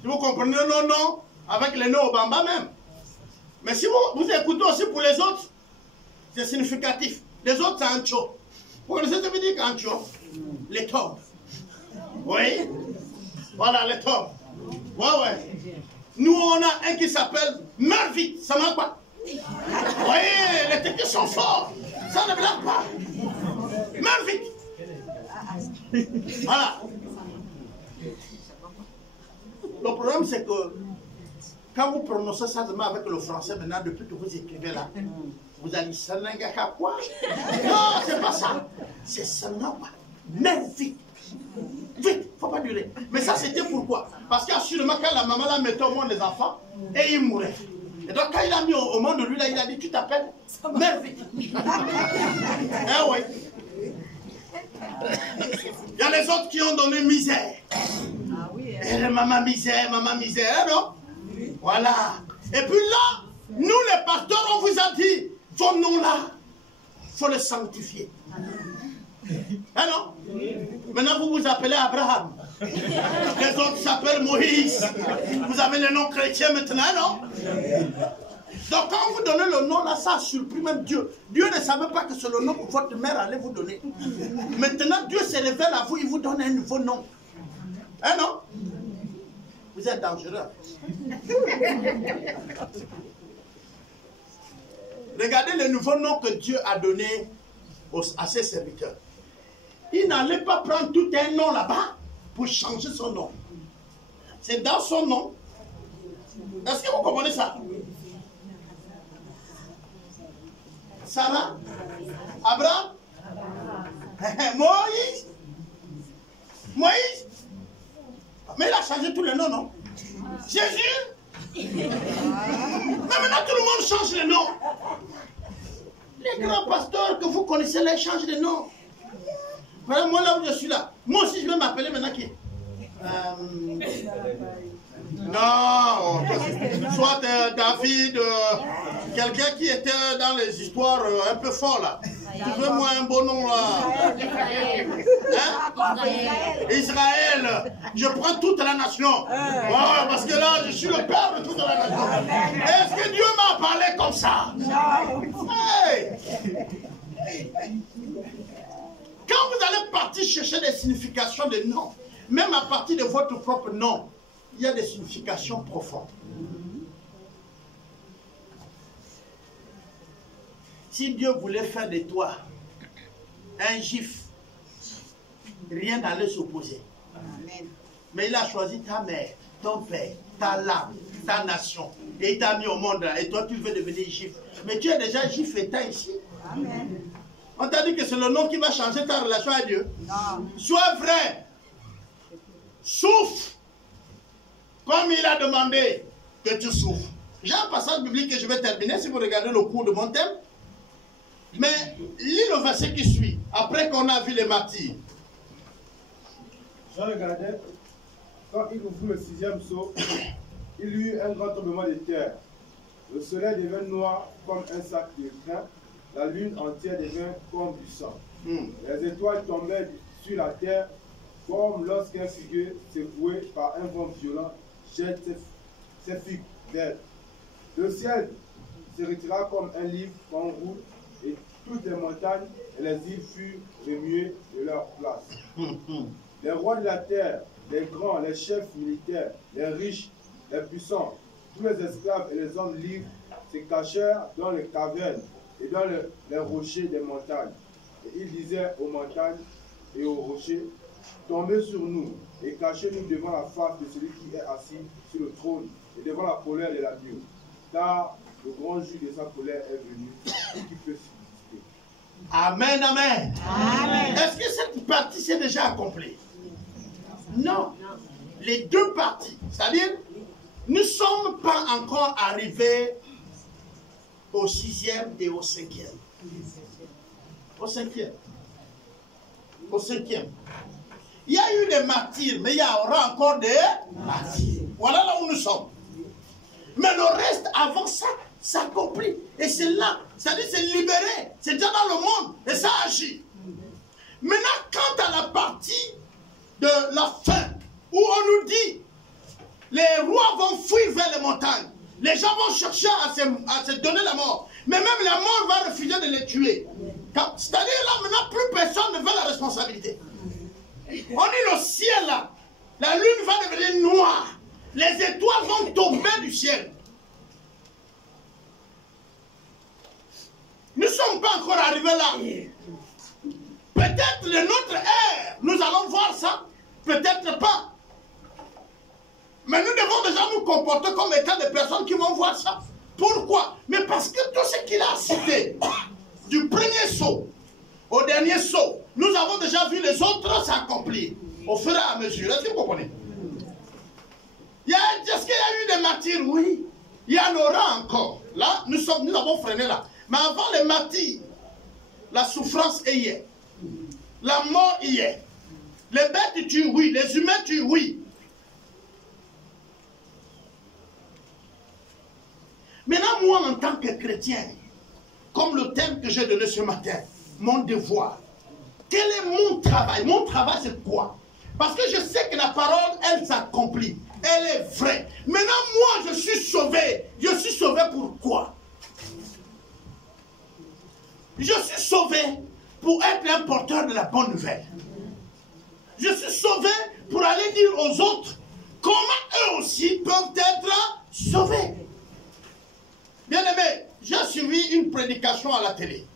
Si vous comprenez nos noms, avec les noms au Bamba même. Mais si vous écoutez aussi pour les autres, c'est significatif. Les autres, c'est Ancho. Vous connaissez ce que veut dire Ancho? Les tombes. Oui? Voilà, les tombes. Ouais. Nous, on a un qui s'appelle Mervit. Ça marche quoi? Oui, les Tékés sont forts. Ça ne blague pas. Mervit. Voilà. Le problème, c'est que quand vous prononcez ça avec le français, maintenant, depuis que vous écrivez là, vous allez Sanangaka quoi? Non, c'est pas ça. C'est Sanangaka. Mervit. Vite, faut pas durer. Mais ça, c'était pourquoi? Parce qu'assurément, quand la maman la mettait au monde des enfants, et il mourait. Et donc, quand il a mis au monde de lui, là, il a dit, tu t'appelles Mervit. Eh oui. Il y a les autres qui ont donné misère. Ah oui. Et le maman misère, non? Voilà. Et puis là, nous les pasteurs, on vous a dit, vos noms-là, il faut les sanctifier. Hein, non? Maintenant, vous vous appelez Abraham. Les autres s'appellent Moïse. Vous avez le nom chrétien maintenant, non? Donc, quand vous donnez le nom, là, ça a surpris même Dieu. Dieu ne savait pas que c'est le nom que votre mère allait vous donner. Maintenant, Dieu se révèle à vous, il vous donne un nouveau nom. Hein, non? Vous êtes dangereux. Regardez le nouveau nom que Dieu a donné à ses serviteurs. Il n'allait pas prendre tout un nom là-bas pour changer son nom. C'est dans son nom. Est-ce que vous comprenez ça? Sarah, Abraham, Moïse. Mais il a changé tous les noms, non? Jésus. Mais maintenant tout le monde change les noms. Les grands pasteurs que vous connaissez, là, ils changent les noms. Voilà, moi là où je suis là, moi aussi je vais m'appeler maintenant qui? Non, soit David, quelqu'un qui était dans les histoires un peu fort là. Trouvez-moi un beau nom là. Israël. Je prends toute la nation. Ouais, parce que là, je suis le père de toute la nation. Est-ce que Dieu m'a parlé comme ça? Hey! Quand vous allez partir chercher des significations de noms, même à partir de votre propre nom, il y a des significations profondes. Si Dieu voulait faire de toi un juif, rien n'allait s'opposer. Mais il a choisi ta mère, ton père, ta langue, ta nation. Et il t'a mis au monde là. Et toi, tu veux devenir juif. Mais tu es déjà juif étant ici. Amen. On t'a dit que c'est le nom qui va changer ta relation à Dieu. Non. Sois vrai. Souffre. Comme il a demandé que tu souffres. J'ai un passage biblique que je vais terminer si vous regardez le cours de mon thème. Mais lis le verset qui suit. Après qu'on a vu les martyrs. Jean regardait. Quand il ouvrit le 6e sceau, il y eut un grand tremblement de terre. Le soleil devint noir comme un sac de grain. La lune entière devint comme du sang. Les étoiles tombaient sur la terre comme lorsqu'un figuier secoué par un vent violent jette ses figues vertes. Le ciel se retira comme un livre qu'on roule et toutes les montagnes et les îles furent remuées de leur place. Les rois de la terre, les grands, les chefs militaires, les riches, les puissants, tous les esclaves et les hommes libres se cachèrent dans les cavernes et dans les rochers des montagnes. Et ils disaient aux montagnes et aux rochers, tombez sur nous et cachez-nous devant la face de celui qui est assis sur le trône et devant la colère de l'agneau. Car le grand jour de sa colère est venu, et qui peut subsister. Amen, amen. Amen. Est-ce que cette partie s'est déjà accomplie? Non. Les deux parties, c'est-à-dire, nous ne sommes pas encore arrivés au 6e et au 5e. Au 5e. Au 5e. Il y a eu des martyrs, mais il y aura encore des martyrs. Voilà là où nous sommes. Mais le reste, avant ça, s'accomplit. Et c'est là, c'est-à-dire c'est libéré. C'est déjà dans le monde et ça agit. Maintenant, quant à la partie de la fin, où on nous dit, les rois vont fuir vers les montagnes. Les gens vont chercher à se donner la mort. Mais même la mort va refuser de les tuer. C'est-à-dire là, maintenant, plus personne ne veut la responsabilité. On dit le ciel là, la lune va devenir noire. Les étoiles vont tomber du ciel. Nous ne sommes pas encore arrivés là. Peut-être de notre ère, nous allons voir ça. Peut-être pas. Mais nous devons déjà nous comporter comme étant des personnes qui vont voir ça. Pourquoi? Mais parce que tout ce qu'il a cité, du premier saut au dernier saut, nous avons déjà vu les autres s'accomplir au fur et à mesure. Est-ce que vous comprenez? Est-ce qu'il y a eu des martyrs? Oui. Il y en aura encore. Là, nous avons freiné là. Mais avant les martyrs, la souffrance y est. La mort y est. Les bêtes tuent, oui. Les humains tuent, oui. Maintenant, moi, en tant que chrétien, comme le thème que j'ai donné ce matin, mon devoir, quel est mon travail? Mon travail, c'est quoi? Parce que je sais que la parole, elle s'accomplit. Elle est vraie. Maintenant, moi, je suis sauvé. Je suis sauvé pourquoi? Je suis sauvé pour être un porteur de la bonne nouvelle. Je suis sauvé pour aller dire aux autres comment eux aussi peuvent être sauvés. Bien aimé, j'ai suivi une prédication à la télé.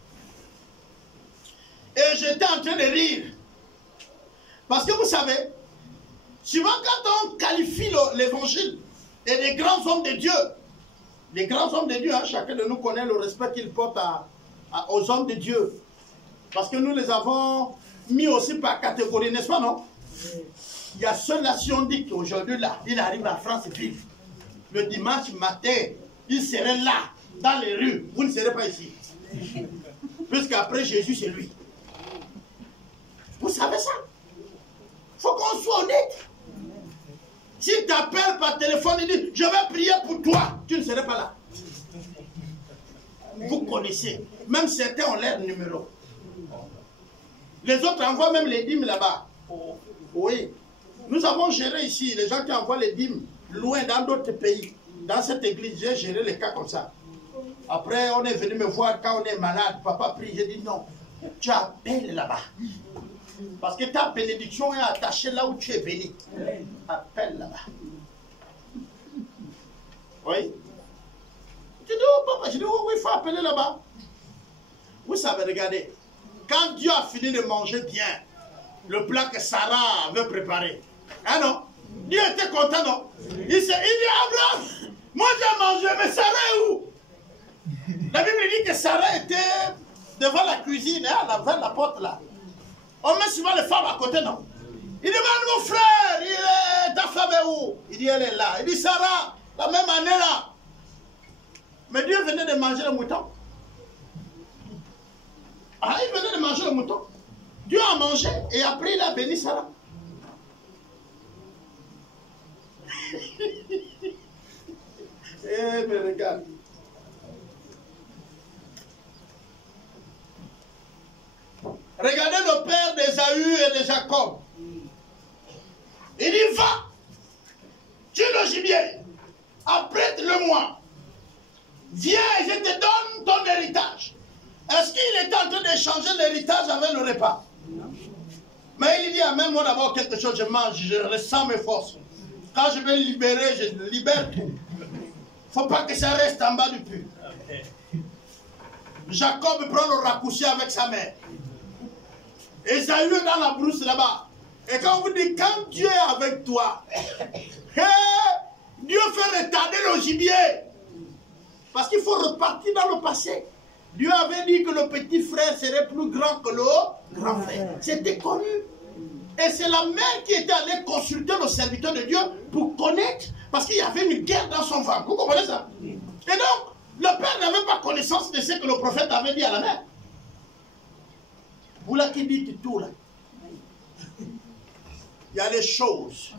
Et j'étais en train de rire. Parce que vous savez, souvent quand on qualifie l'évangile et les grands hommes de Dieu, les grands hommes de Dieu, hein, chacun de nous connaît le respect qu'ils portent aux hommes de Dieu. Parce que nous les avons mis aussi par catégorie, n'est-ce pas, non? Il y a ceux-là, si on dit qu'aujourd'hui, là, il arrive à France et puis le dimanche matin, il serait là, dans les rues. Vous ne serez pas ici. Puisqu'après Jésus, c'est lui. Vous savez ça? Il faut qu'on soit honnête. S'il t'appelle par téléphone, il dit, je vais prier pour toi, tu ne serais pas là. Vous connaissez. Même certains ont l'air numéro. Les autres envoient même les dîmes là-bas. Oui. Nous avons géré ici, les gens qui envoient les dîmes, loin dans d'autres pays. Dans cette église, j'ai géré les cas comme ça. Après, on est venu me voir quand on est malade. Papa prie, j'ai dit non. Tu appelles là-bas. Parce que ta bénédiction est attachée là où tu es venu. Appelle là-bas. Oui. Tu dis, oh papa, je dis, oh oui, il faut appeler là-bas. Vous savez, regardez. Quand Dieu a fini de manger bien, le plat que Sarah veut préparer. Hein non? Dieu était content, non? Il dit, Abraham, moi j'ai mangé, mais Sarah est où? La Bible dit que Sarah était devant la cuisine, hein, vers la porte là. On met souvent les femmes à côté, non? Il demande, mon frère, ta femme est où? Il dit, elle est là. Il dit, Sarah, la même année là. Mais Dieu venait de manger le mouton. Ah, il venait de manger le mouton. Dieu a mangé et après il a béni Sarah. Eh, mais regarde. Regardez le père d'Ésaü et de Jacob. Il dit, va, tue le gibier, apprête-le-moi. Viens et je te donne ton héritage. Est-ce qu'il est en train d'échanger l'héritage avec le repas? Non. Mais il dit, amène-moi d'abord quelque chose, je mange, je ressens mes forces. Quand je vais libérer, je libère tout. Il ne faut pas que ça reste en bas du puits. Jacob prend le raccourci avec sa mère. Ésaü est dans la brousse là-bas. Et quand on vous dit, quand Dieu est avec toi, Dieu fait retarder le gibier. Parce qu'il faut repartir dans le passé. Dieu avait dit que le petit frère serait plus grand que le grand frère. C'était connu. Et c'est la mère qui était allée consulter le serviteur de Dieu pour connaître, parce qu'il y avait une guerre dans son ventre. Vous comprenez ça? Et donc, le père n'avait pas connaissance de ce que le prophète avait dit à la mère. Vous là qui dites tout là. Il y a des choses.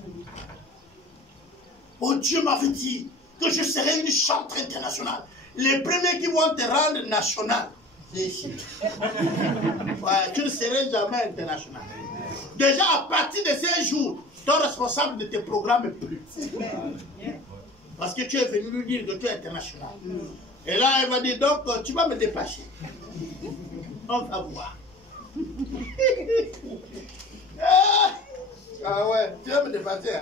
Oh, Dieu m'avait dit que je serais une chantre internationale. Les premiers qui vont te rendre national, c'est ici. Ouais, tu ne serais jamais international. Déjà, à partir de ces jours, ton responsable ne te programme plus. Parce que tu es venu lui dire que tu es international. Et là, elle va dire, donc, tu vas me dépasser. On va voir. Ah ouais, tu vas me dépasser.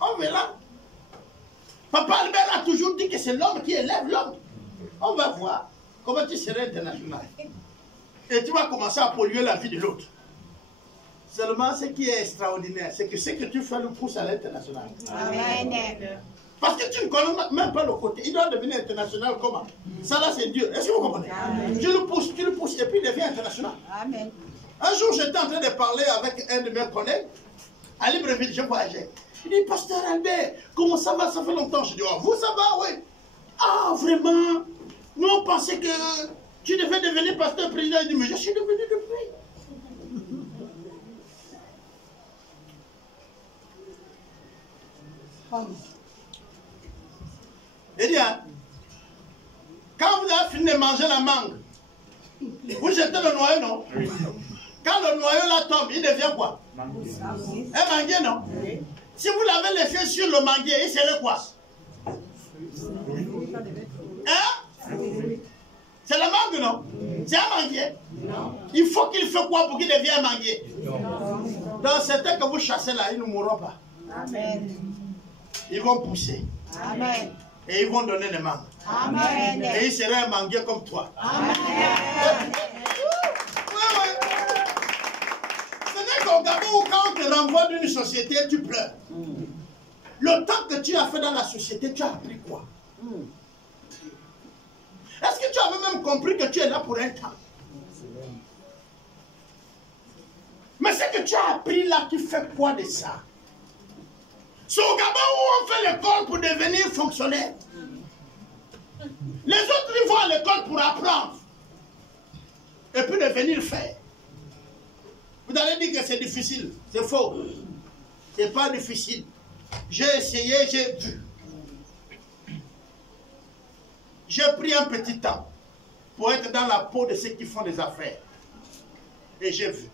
On verra. Papa Albert a toujours dit que c'est l'homme qui élève l'homme. On va voir comment tu seras international. Et tu vas commencer à polluer la vie de l'autre. Seulement, ce qui est extraordinaire, c'est que ce que tu fais le pousse à l'international. Amen. Parce que tu ne connais même pas le côté. Il doit devenir international comment? Ça là, c'est Dieu. Est-ce que vous comprenez? Tu le pousses, et puis il devient international. Amen. Un jour, j'étais en train de parler avec un de mes collègues. À Libreville, je voyageais. Il dit, Pasteur Albert, comment ça va? Ça fait longtemps. Je dis, oh, vous, ça va? Oui. Ah, vraiment? Nous, on pensait que tu devais devenir pasteur président. Il dit, mais je suis devenu depuis. Il dit, hein, quand vous avez fini de manger la mangue, vous jetez le noyau, non? Quand le noyau là tombe, il devient quoi? Un manguier, non? Si vous l'avez laissé sur le manguier, il serait quoi? Hein? C'est la mangue, non? C'est un manguier. Il faut qu'il fasse quoi pour qu'il devienne un manguier? Donc certains que vous chassez là, ils ne mourront pas. Amen. Ils vont pousser. Amen. Et ils vont donner des mangues. Amen. Et il sera un manguier comme toi. Amen. Ce n'est qu'au Gabon où quand on te renvoie d'une société, tu pleures. Le temps que tu as fait dans la société, tu as appris quoi? Est-ce que tu avais même compris que tu es là pour un temps? Mais ce que tu as appris là, tu fais quoi de ça? C'est au Gabon où on fait l'école pour devenir fonctionnaire. Les autres, ils vont à l'école pour apprendre. Et puis devenir faire. Vous allez dire que c'est difficile. C'est faux. C'est pas difficile. J'ai essayé, j'ai vu. J'ai pris un petit temps pour être dans la peau de ceux qui font des affaires. Et j'ai vu.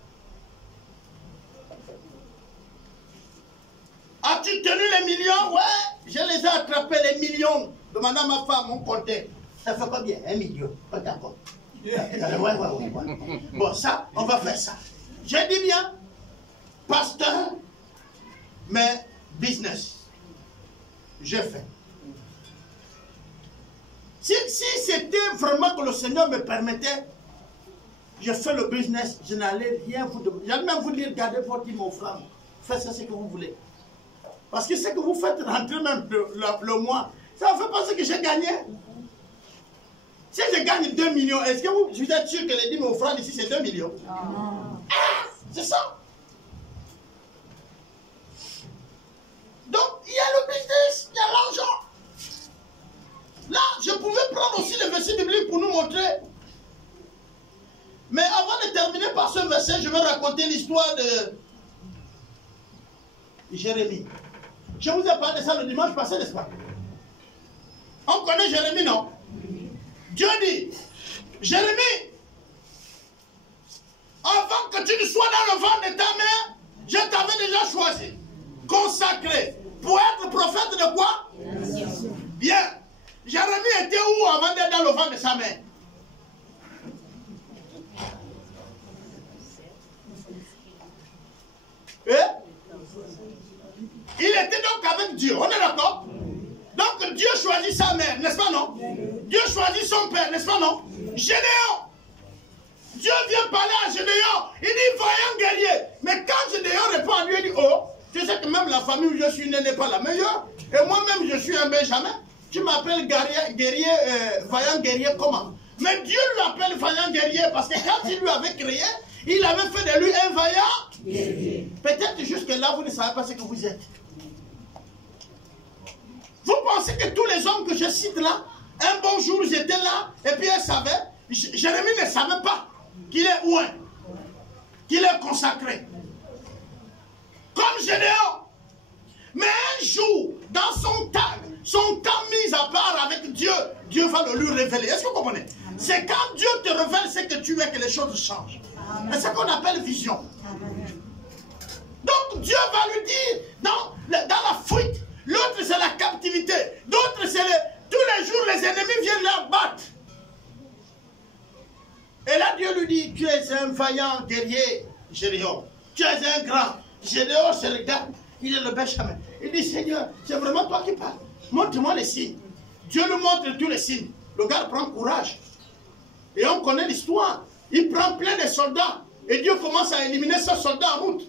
As-tu tenu les millions? Ouais, je les ai attrapés, les millions. Demandant à ma femme, on comptait. Ça fait combien? 1 million. Pas d'accord. Ouais. Bon, ça, on va faire ça. J'ai dit bien, pasteur, mais business. J'ai fait. Si c'était vraiment que le Seigneur me permettait, je fais le business, je n'allais rien vous demander. J'allais même vous dire, gardez votre offrande. Faites ça ce que vous voulez. Parce que ce que vous faites rentrer même le mois, ça ne fait pas ce que j'ai gagné. Si je gagne 2 millions, est-ce que vous êtes sûr que les 10 000 offrandes ici, c'est 2 millions? C'est ça. Donc, il y a le business, il y a l'argent. Là, je pouvais prendre aussi le verset biblique pour nous montrer. Mais avant de terminer par ce verset, je vais raconter l'histoire de Jérémie. Je vous ai parlé de ça le dimanche passé, n'est-ce pas? On connaît Jérémie, non? Dieu dit, Jérémie, avant que tu ne sois dans le ventre de ta mère, je t'avais déjà choisi, consacré, pour être prophète de quoi? Bien. Jérémie était où avant d'être dans le ventre de sa mère? Il était donc avec Dieu, on est d'accord? Donc Dieu choisit sa mère, n'est-ce pas non? Dieu choisit son père, n'est-ce pas non? Gédéon. Dieu vient parler à Gédéon, il dit voyant guerrier. Mais quand Gédéon répond à Dieu, il dit oh, tu sais que même la famille où je suis né n'est pas la meilleure. Et moi-même je suis un Benjamin. Tu m'appelles guerrier, vaillant guerrier comment? Mais Dieu lui appelle vaillant guerrier parce que quand il lui avait créé, il avait fait de lui un vaillant guerrier. Peut-être jusque là vous ne savez pas ce que vous êtes. Vous pensez que tous les hommes que je cite là, un bon jour ils étaient là et puis ils savaient, Jérémie ne savait pas qu'il est ouin, qu'il est consacré. Comme Gédéon. Mais un jour, dans son temps mis à part avec Dieu, Dieu va le lui révéler. Est-ce que vous comprenez? C'est quand Dieu te révèle ce que tu es que les choses changent. C'est ce qu'on appelle vision. Donc Dieu va lui dire, dans la fuite, l'autre c'est la captivité, d'autres c'est tous les jours les ennemis viennent leur battre. Et là Dieu lui dit, tu es un vaillant guerrier, Gédéon. Tu es un grand. Gédéon c'est le gars, il est le Benjamin. Il dit, Seigneur, c'est vraiment toi qui parles. Montre-moi les signes. Dieu lui montre tous les signes. Le gars prend courage. Et on connaît l'histoire. Il prend plein de soldats. Et Dieu commence à éliminer ces soldats en route.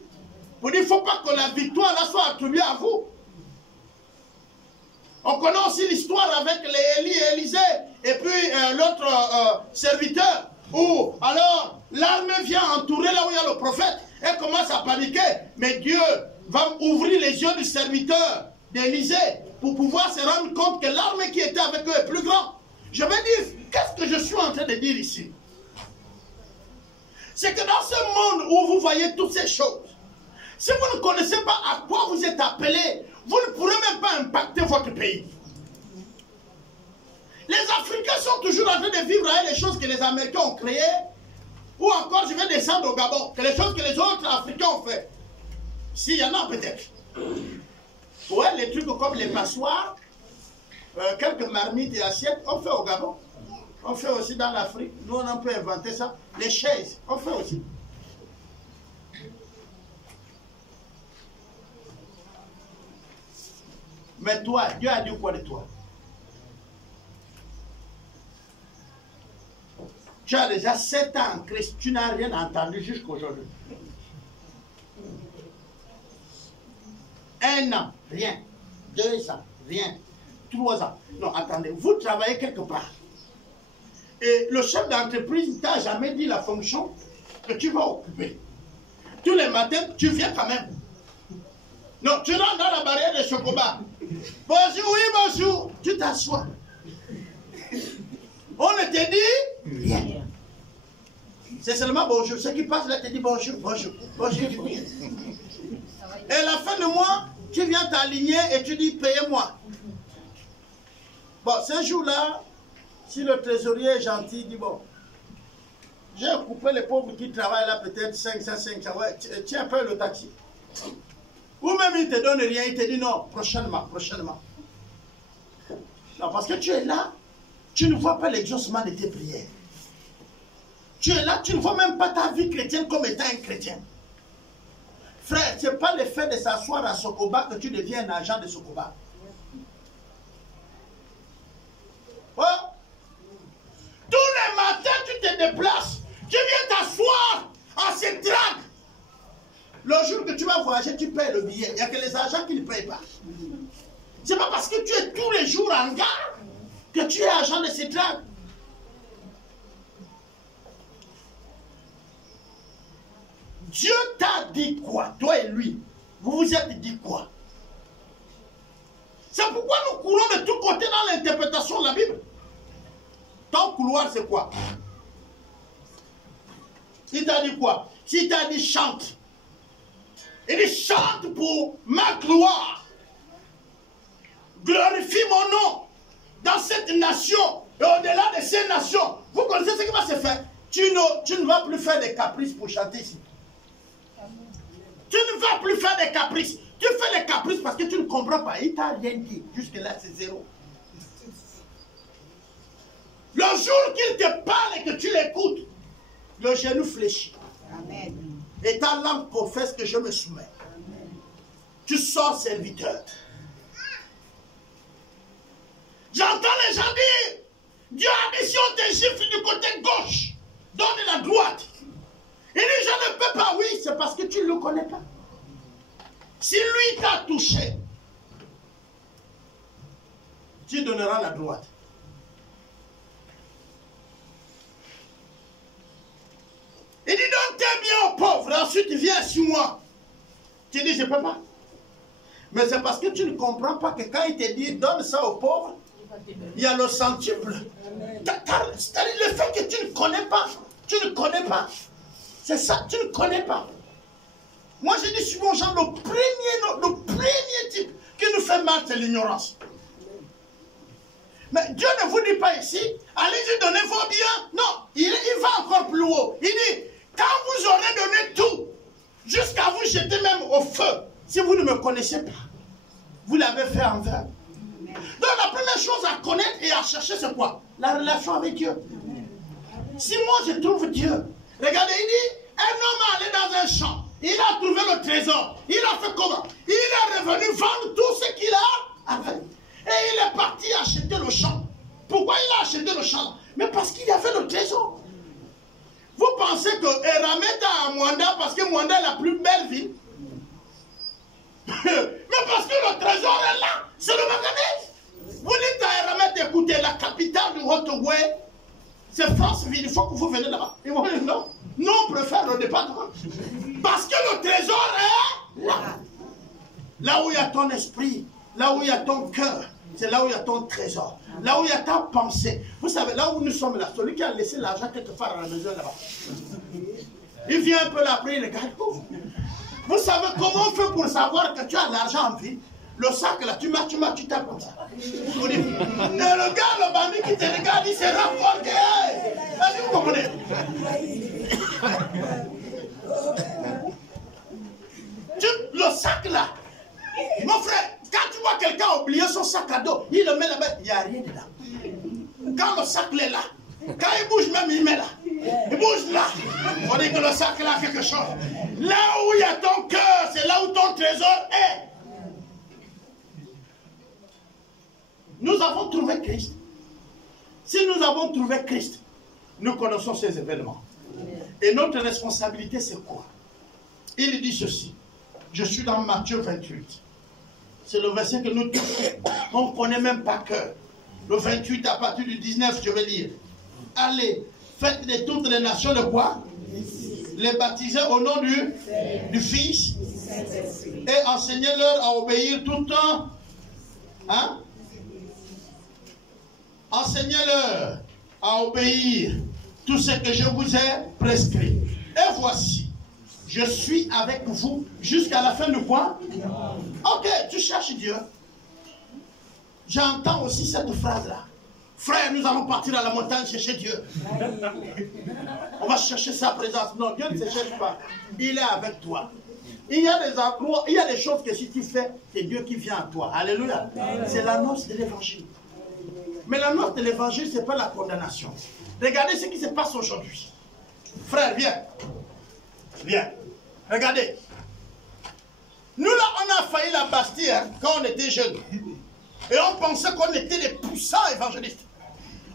Pour dire, il ne faut pas que la victoire là soit attribuée à vous. On connaît aussi l'histoire avec les Élie et Élisée. Et puis l'autre serviteur. Où alors l'armée vient entourer là où il y a le prophète. Elle commence à paniquer. Mais Dieu va ouvrir les yeux du serviteur d'Élisée pour pouvoir se rendre compte que l'armée qui était avec eux est plus grande. Je vais dire, qu'est-ce que je suis en train de dire ici? C'est que dans ce monde où vous voyez toutes ces choses, si vous ne connaissez pas à quoi vous êtes appelé, vous ne pourrez même pas impacter votre pays. Les Africains sont toujours en train de vivre avec les choses que les Américains ont créées, ou encore je vais descendre au Gabon, que les choses que les autres Africains ont fait. S'il y en a peut-être. Ouais, les trucs comme les passoires, quelques marmites et assiettes, on fait au Gabon. On fait aussi dans l'Afrique. Nous, on peut inventer ça. Les chaises, on fait aussi. Mais toi, Dieu a dit quoi de toi? Tu as déjà 7 ans en Christ, tu n'as rien entendu jusqu'aujourd'hui. 1 an, rien. 2 ans, rien. 3 ans. Non, attendez, vous travaillez quelque part. Et le chef d'entreprise ne t'a jamais dit la fonction que tu vas occuper. Tous les matins, tu viens quand même. Non, tu rentres dans la barrière de Chocoba. Bonjour, oui, bonjour. Tu t'assois. On ne te dit rien. C'est seulement bonjour. Ceux qui passent là te disent bonjour, bonjour, bonjour. Et à la fin du mois, tu viens t'aligner et tu dis payez-moi. Bon, ce jour-là, si le trésorier est gentil, il dit bon, j'ai coupé les pauvres qui travaillent là peut-être 500, ouais, tiens, paye le taxi. Ou même il ne te donne rien, il te dit non, prochainement, prochainement. Non, parce que tu es là, tu ne vois pas l'exaucement de tes prières. Tu es là, tu ne vois même pas ta vie chrétienne comme étant un chrétien. Frère, ce n'est pas le fait de s'asseoir à Sokoba que tu deviens un agent de Sokoba. Oh. Tous les matins, tu te déplaces. Tu viens t'asseoir à cette drague. Le jour que tu vas voyager, tu payes le billet. Il n'y a que les agents qui ne payent pas. Ce n'est pas parce que tu es tous les jours en gare que tu es agent de cette drague. Dieu t'a dit quoi? Toi et lui, vous vous êtes dit quoi? C'est pourquoi nous courons de tous côtés dans l'interprétation de la Bible. Ton couloir, c'est quoi? Il t'a dit quoi? S'il t'a dit chante, il dit chante pour ma gloire. Glorifie mon nom dans cette nation et au-delà de ces nations. Vous connaissez ce qui va se faire? Tu ne vas plus faire des caprices pour chanter ici. Tu ne vas plus faire des caprices. Tu fais les caprices parce que tu ne comprends pas. Il t'a rien dit. Jusque-là, c'est zéro. Le jour qu'il te parle et que tu l'écoutes, le genou fléchit. Amen. Et ta langue confesse que je me soumets. Amen. Tu sors serviteur. J'entends les gens dire, Dieu a dit si on te gifle du côté gauche, donne la droite. Il dit je ne peux pas, oui, c'est parce que tu ne le connais pas. Si lui t'a touché, tu donneras la droite. Il dit donne tes biens aux pauvres, ensuite viens sur moi. Tu dis je ne peux pas. Mais c'est parce que tu ne comprends pas que quand il te dit donne ça aux pauvres, il y a le centuple. C'est-à-dire le fait que tu ne connais pas. Tu ne connais pas. C'est ça, tu ne connais pas. Moi je dis souvent aux gens, le premier type qui nous fait mal, c'est l'ignorance. Mais Dieu ne vous dit pas ici, allez-y donner vos biens. Non, il va encore plus haut. Il dit, quand vous aurez donné tout, jusqu'à vous jeter même au feu. Si vous ne me connaissez pas, vous l'avez fait en vain. Donc la première chose à connaître et à chercher, c'est quoi? La relation avec Dieu. Si moi je trouve Dieu, regardez, il dit, un homme est allé dans un champ, il a trouvé le trésor, il a fait comment? Il est revenu vendre tout ce qu'il a avec. Et il est parti acheter le champ. Pourquoi il a acheté le champ? Mais parce qu'il y avait le trésor. Vous pensez que Erameta à Mwanda, parce que Mwanda est la plus belle ville? Mais parce que le trésor est là, c'est le magasin. Vous dites à Erameta, écoutez, la capitale du Haut-Ogooué, c'est Franceville, il faut que vous venez là-bas. Ils vont dire non, nous on préfère le département. Parce que le trésor est là. Là où il y a ton esprit, là où il y a ton cœur, c'est là où il y a ton trésor. Là où il y a ta pensée. Vous savez, là où nous sommes là, celui qui a laissé l'argent quelque part à la maison là-bas. Il vient un peu là après, il regarde. Vous savez comment on fait pour savoir que tu as l'argent en vie? Le sac là, tu tapes comme ça. Et le gars, le bandit qui te regarde, il se rapporte. Est-ce que vous comprenez? Le sac là, mon frère, quand tu vois quelqu'un oublier son sac à dos, il le met là-bas, il n'y a rien dedans. Quand le sac est là, quand il bouge même, il met là. Il bouge là. On dit que le sac là a quelque chose. Là où il y a ton cœur, c'est là où ton trésor est. Nous avons trouvé Christ. Si nous avons trouvé Christ, nous connaissons ces événements. Et notre responsabilité, c'est quoi? Il dit ceci. Je suis dans Matthieu 28. C'est le verset que nous tous, on ne connaît même pas cœur. Le 28, à partir du 19, je vais lire. Allez, faites de toutes les nations de quoi? Les baptiser au nom du Fils et enseignez-leur à obéir tout le temps. Hein? Enseignez-leur à obéir tout ce que je vous ai prescrit. Et voici, je suis avec vous jusqu'à la fin du mois. Ok, tu cherches Dieu. J'entends aussi cette phrase-là. Frère, nous allons partir à la montagne chercher Dieu. On va chercher sa présence. Non, Dieu ne se cherche pas. Il est avec toi. Il y a des endroits, il y a des choses que si tu fais, c'est Dieu qui vient à toi. Alléluia. C'est l'annonce de l'évangile. Mais l'annonce de l'évangile, ce n'est pas la condamnation. Regardez ce qui se passe aujourd'hui. Frère, viens. Viens. Regardez. Nous là, on a failli la Bastille hein, quand on était jeunes. Et on pensait qu'on était des puissants évangélistes.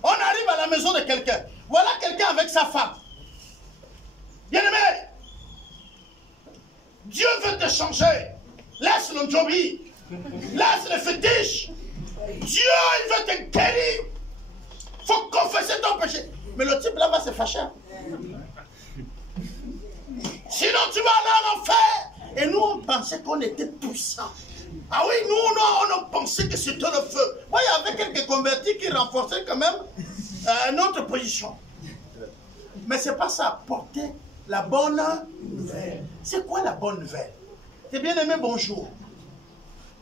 On arrive à la maison de quelqu'un. Voilà quelqu'un avec sa femme. Bien-aimé, Dieu veut te changer. Laisse le jobi. Laisse le fétiche. Dieu, il veut te guérir. Il faut confesser ton péché. Mais le type là va se fâcher. Sinon tu vas aller en enfer. Et nous on pensait qu'on était puissants. Ah oui, nous on pensait que c'était le feu. Moi, il y avait quelques convertis qui renforçaient quand même notre position. Mais c'est pas ça, porter la bonne nouvelle. C'est quoi la bonne nouvelle? T'es bien aimé, bonjour.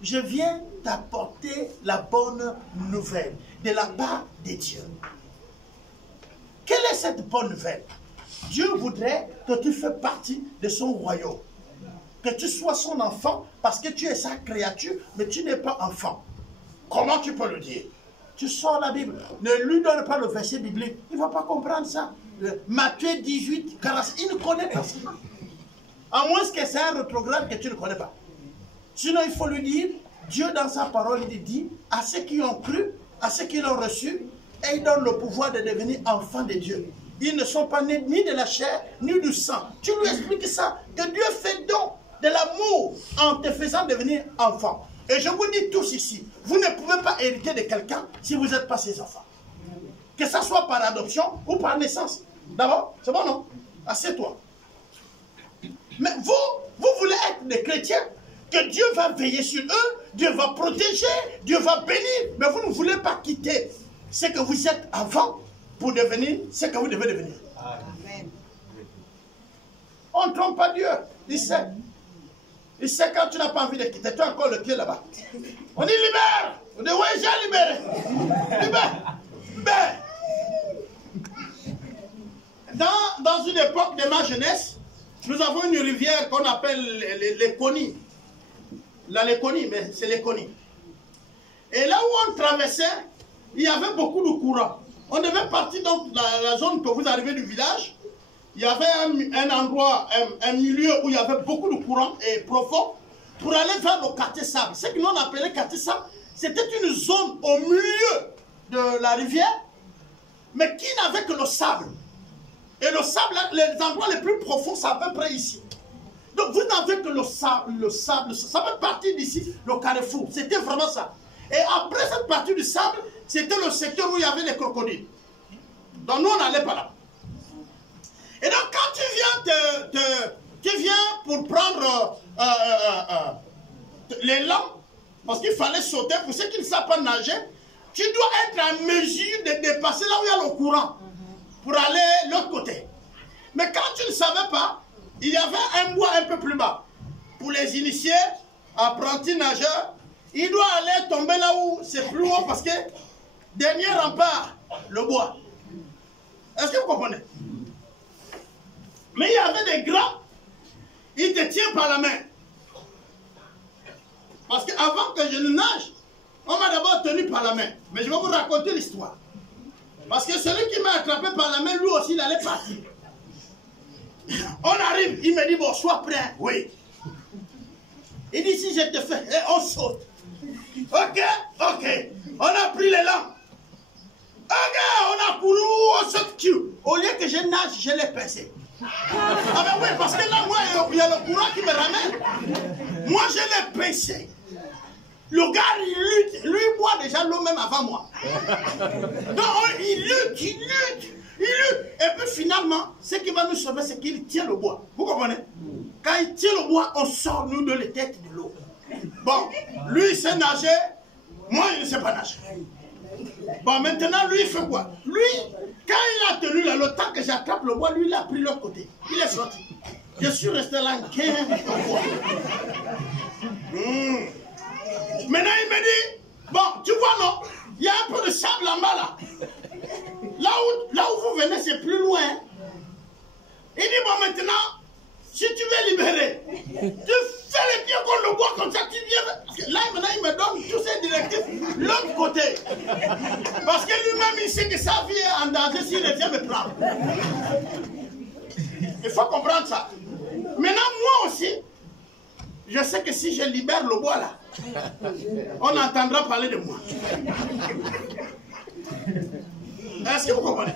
Je viens t'apporter la bonne nouvelle de la part de Dieu. Quelle est cette bonne nouvelle? Dieu voudrait que tu fasses partie de son royaume. Que tu sois son enfant parce que tu es sa créature, mais tu n'es pas enfant. Comment tu peux le dire? Tu sors la Bible. Ne lui donne pas le verset biblique. Il ne va pas comprendre ça. Matthieu 18, 40, il ne connaît pas ça. À moins que c'est un rétrograde que tu ne connais pas. Sinon, il faut lui dire, Dieu dans sa parole, il dit à ceux qui ont cru, à ceux qui l'ont reçu, et il donne le pouvoir de devenir enfants de Dieu. Ils ne sont pas nés ni de la chair, ni du sang. Tu lui expliques ça, que Dieu fait don de l'amour en te faisant devenir enfant. Et je vous dis tous ici, vous ne pouvez pas hériter de quelqu'un si vous n'êtes pas ses enfants. Que ça soit par adoption ou par naissance. D'abord, c'est bon, non? Assieds-toi. Mais vous voulez être des chrétiens, que Dieu va veiller sur eux, Dieu va protéger, Dieu va bénir, mais vous ne voulez pas quitter ce que vous êtes avant pour devenir ce que vous devez devenir. Amen. On ne trompe pas Dieu, il sait. Il sait quand tu n'as pas envie de quitter, tu as encore le pied là-bas. On dit libère. On dit oui, j'ai libéré. Libère. Libère. Dans une époque de ma jeunesse, Nous avons une rivière qu'on appelle l'Éconie. La Léconie, mais c'est l'Éconie. Et là où on traversait, il y avait beaucoup de courants. On devait partir dans la zone que vous arrivez du village. Il y avait un endroit, un milieu où il y avait beaucoup de courants et profond pour aller vers le quartier sable. Ce que l'on appelait quartier sable, c'était une zone au milieu de la rivière, mais qui n'avait que le sable. Et le sable, les endroits les plus profonds, c'est à peu près ici. Donc vous n'avez que le sable, ça fait partie d'ici, le carrefour. C'était vraiment ça. Et après cette partie du sable, c'était le secteur où il y avait les crocodiles. Donc nous, on n'allait pas là. Et donc quand tu viens pour prendre l'élan, parce qu'il fallait sauter, pour ceux qui ne savent pas nager, tu dois être en mesure de dépasser là où il y a le courant, pour aller de l'autre côté. Mais quand tu ne savais pas, il y avait un bois un peu plus bas. Pour les initiés, apprentis nageurs, il doit aller tomber là où c'est plus haut parce que dernier rempart, le bois. Est-ce que vous comprenez? Mais il y avait des grands, ils te tiennent par la main. Parce qu'avant que je ne nage, on m'a d'abord tenu par la main. Mais je vais vous raconter l'histoire. Parce que celui qui m'a attrapé par la main, lui aussi, il allait partir. On arrive, il me dit, bon, sois prêt. Oui. Il dit, si je te fais, et on saute. Ok, ok. On a pris l'élan. Ok, on a couru, on saute. Au lieu que je nage, je l'ai pincé. Ah ben oui, parce que là, moi, il y a le courant qui me ramène. Moi, je l'ai pincé. Le gars, il lutte. Lui, il boit déjà l'eau même avant moi. Donc, il lutte, il lutte. Il lutte. Et puis finalement, ce qui va nous sauver, c'est qu'il tient le bois. Vous comprenez? Quand il tient le bois, on sort nous de la tête de l'eau. Bon, lui, il sait nager. Moi, il ne sais pas nager. Bon, maintenant, lui, il fait quoi? Lui, quand il a tenu là, le temps que j'attrape le bois, lui, il a pris l'autre côté. Il est sorti. Je suis resté là 15 fois. Maintenant, il me dit, bon, tu vois, non? Il y a un peu de sable en bas, là. Là où vous venez, c'est plus loin. Il dit, bon, maintenant, si tu veux libérer, tu fais les pieds contre le bois comme ça, tu viens. Parce que là, maintenant, il me donne tous ces directives l'autre côté. Parce que lui-même, il sait que sa vie est en danger s'il vient me prendre. Il faut comprendre ça. Maintenant, moi aussi, je sais que si je libère le bois là, on entendra parler de moi. Est-ce que vous comprenez?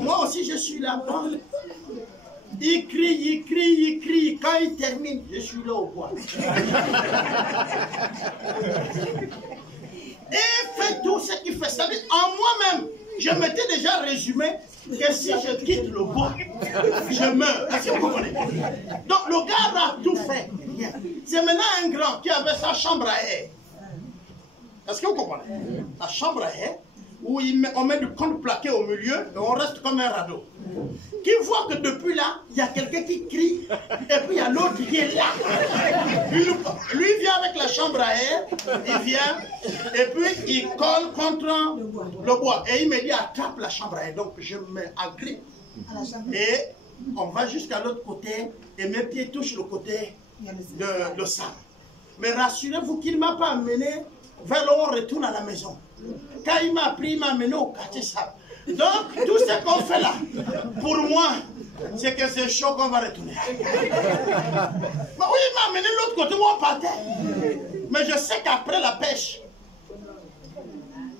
Moi aussi, je suis là-bas. Il crie, il crie, il crie. Quand il termine, je suis là au bois. Et fait tout ce qu'il fait. C'est-à-dire, en moi-même, je m'étais déjà résumé que si je quitte le bois, je meurs. Est-ce que vous comprenez? Donc, le gars a tout fait. C'est maintenant un grand qui avait sa chambre à air. Est-ce que vous comprenez? La chambre à air, où on met du compte plaqué au milieu et on reste comme un radeau. Qui voit que depuis là, il y a quelqu'un qui crie et puis il y a l'autre qui est là. Lui vient avec la chambre à air, il vient et puis il colle contre le bois. Et il me dit attrape la chambre à air. Donc je me agrippe et on va jusqu'à l'autre côté et mes pieds touchent le côté de sable. Mais rassurez-vous qu'il ne m'a pas amené vers là où on retourne à la maison. Quand il m'a pris, il m'a amené au quartier sable. Donc, tout ce qu'on fait là, pour moi, c'est que c'est chaud qu'on va retourner. Mais oui, il m'a amené de l'autre côté où on partait. Mais je sais qu'après la pêche,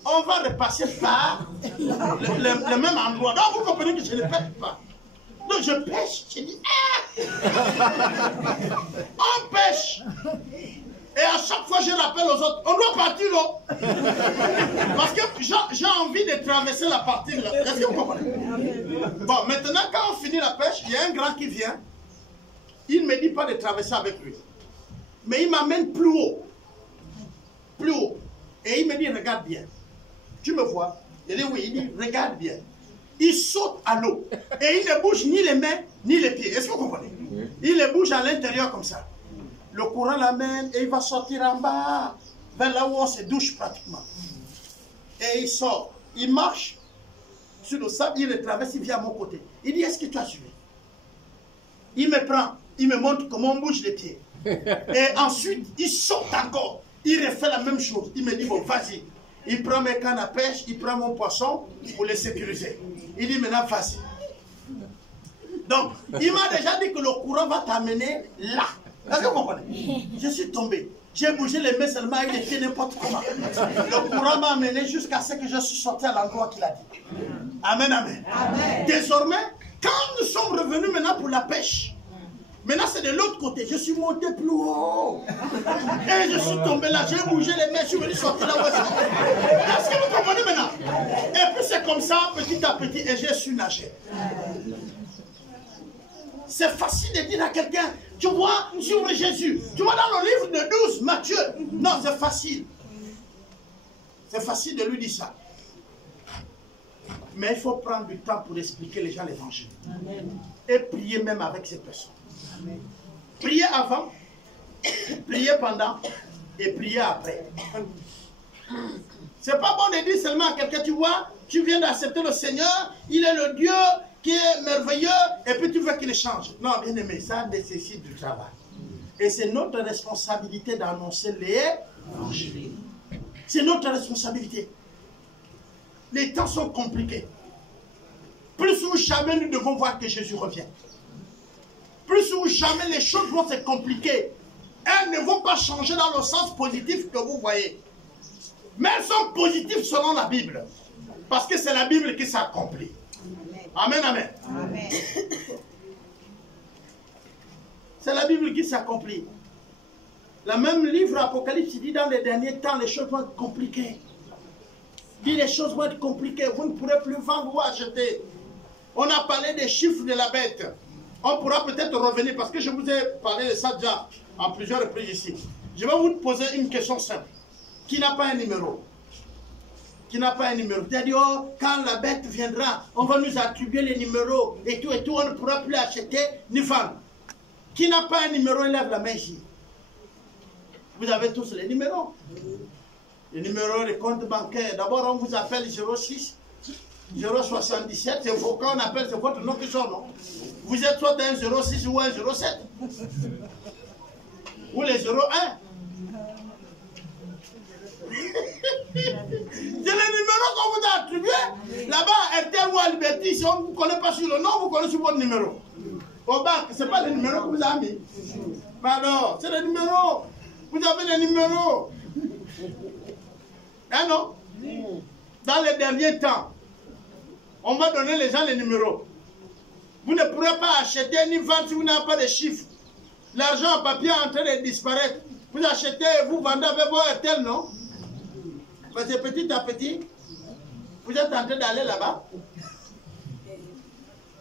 on va repasser par le même endroit. Donc, vous comprenez que je ne pêche pas. Donc, je pêche. Je dis, on pêche. Et à chaque fois, je rappelle aux autres, on doit partir là. Parce que j'ai envie de traverser la partie là. Est-ce que vous comprenez? Bon, maintenant, quand on finit la pêche, il y a un grand qui vient. Il ne me dit pas de traverser avec lui. Mais il m'amène plus haut. Plus haut. Et il me dit, regarde bien. Tu me vois? Il dit oui. Il dit, regarde bien. Il saute à l'eau. Et il ne bouge ni les mains, ni les pieds. Est-ce que vous comprenez? Il les bouge à l'intérieur comme ça. Le courant l'amène et il va sortir en bas, vers là où on se douche pratiquement. Et il sort, il marche sur le sable, il le traverse, il vient à mon côté. Il dit, est-ce que tu as suivi? Il me prend. Il me montre comment on bouge les pieds. Et ensuite, il saute encore. Il refait la même chose. Il me dit, bon, vas-y. Il prend mes cannes à pêche, il prend mon poisson pour les sécuriser. Il dit, maintenant, vas-y. Donc, il m'a déjà dit que le courant va t'amener là. Est-ce que vous comprenez? Je suis tombé. J'ai bougé les mains seulement, il était n'importe comment. Le courant m'a amené jusqu'à ce que je suis sorti à l'endroit qu'il a dit. Amen, amen, amen. Désormais, quand nous sommes revenus maintenant pour la pêche, maintenant c'est de l'autre côté, je suis monté plus haut. Et je suis tombé là, j'ai bougé les mains, je suis venu sortir là où est-ce que vous comprenez maintenant? Et puis c'est comme ça, petit à petit, et j'ai su nager. C'est facile de dire à quelqu'un, tu vois, sur Jésus. Tu vois dans le livre de 12, Matthieu. Non, c'est facile. C'est facile de lui dire ça. Mais il faut prendre du temps pour expliquer les gens l'évangile. Et prier même avec ces personnes. Amen. Prier avant, prier pendant et prier après. C'est pas bon de dire seulement à quelqu'un, tu vois, tu viens d'accepter le Seigneur, il est le Dieu qui est merveilleux, et puis tu veux qu'il change. Non, bien aimé, ça nécessite du travail. Et c'est notre responsabilité d'annoncer l'évangile. C'est notre responsabilité. Les temps sont compliqués. Plus ou jamais nous devons voir que Jésus revient. Plus ou jamais les choses vont se compliquer. Elles ne vont pas changer dans le sens positif que vous voyez. Mais elles sont positives selon la Bible. Parce que c'est la Bible qui s'accomplit. Amen, amen. Amen. C'est la Bible qui s'accomplit. Le même livre Apocalypse dit dans les derniers temps, les choses vont être compliquées. Dit les choses vont être compliquées. Vous ne pourrez plus vendre ou acheter. On a parlé des chiffres de la bête. On pourra peut-être revenir parce que je vous ai parlé de ça déjà en plusieurs reprises ici. Je vais vous poser une question simple. Qui n'a pas un numéro? Qui n'a pas un numéro? C'est-à-dire, oh, quand la bête viendra, on va nous attribuer les numéros et tout, on ne pourra plus acheter ni vendre. Qui n'a pas un numéro, il lève la main ici. Vous avez tous les numéros. Les numéros des comptes bancaires. D'abord, on vous appelle 06, 077, c'est quand on appelle, c'est votre nom qui sort, non? Vous êtes soit un 06 ou un 07. Ou les 01. C'est le numéro qu'on vous a attribué. Là-bas, RTL ou à Liberty, si on ne vous connaît pas sur le nom, vous connaissez sur votre numéro. Au banque, ce n'est pas le numéro que vous avez mis. Mais alors, c'est le numéro. Vous avez le numéro. Hein, non? Dans les derniers temps, on va donner les gens les numéros. Vous ne pourrez pas acheter ni vendre si vous n'avez pas de chiffres. L'argent en papier est en train de disparaître. Vous achetez, vous vendez avec vos RTL, non? Parce que petit à petit, vous êtes en train d'aller là-bas.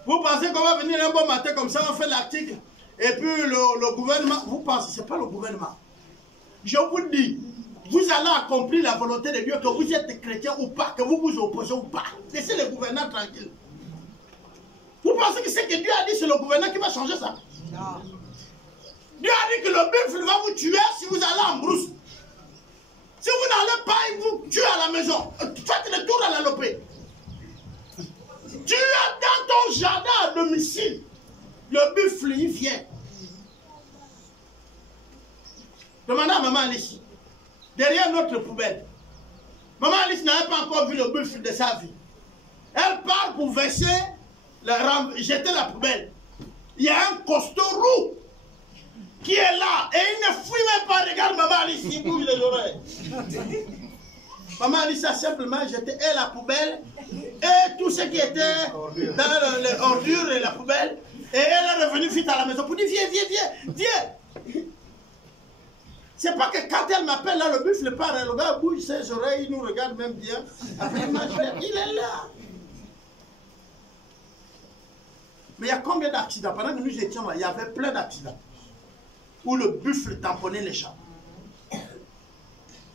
Vous pensez qu'on va venir un bon matin comme ça, on fait l'article, et puis le gouvernement, vous pensez, ce n'est pas le gouvernement. Je vous dis, vous allez accomplir la volonté de Dieu, que vous êtes chrétien ou pas, que vous vous opposez ou pas. Laissez le gouverneur tranquille. Vous pensez que ce que Dieu a dit, c'est le gouverneur qui va changer ça? Non. Dieu a dit que le buffle va vous tuer si vous allez en brousse. Si vous n'allez pas, il vous tue à la maison. Faites le tour à la lopée. Tu as dans ton jardin à domicile. Le buffle, il vient. Demandez à maman Alice. Derrière notre poubelle. Maman Alice n'avait pas encore vu le buffle de sa vie. Elle part pour verser, jeter la poubelle. Il y a un costaud roux qui est là et il ne fuit même pas. Regarde maman Alice, il bouge les oreilles. Maman Alice a simplement jeté la poubelle et tout ce qui était dans les ordures et la poubelle. Et elle est revenue vite à la maison pour dire viens. C'est pas que quand elle m'appelle là, le buffle part, le gars bouge ses oreilles, il nous regarde même bien. Après, il est là. Mais il y a combien d'accidents? Pendant que nous étions là, il y avait plein d'accidents où le buffle tamponnait les gens.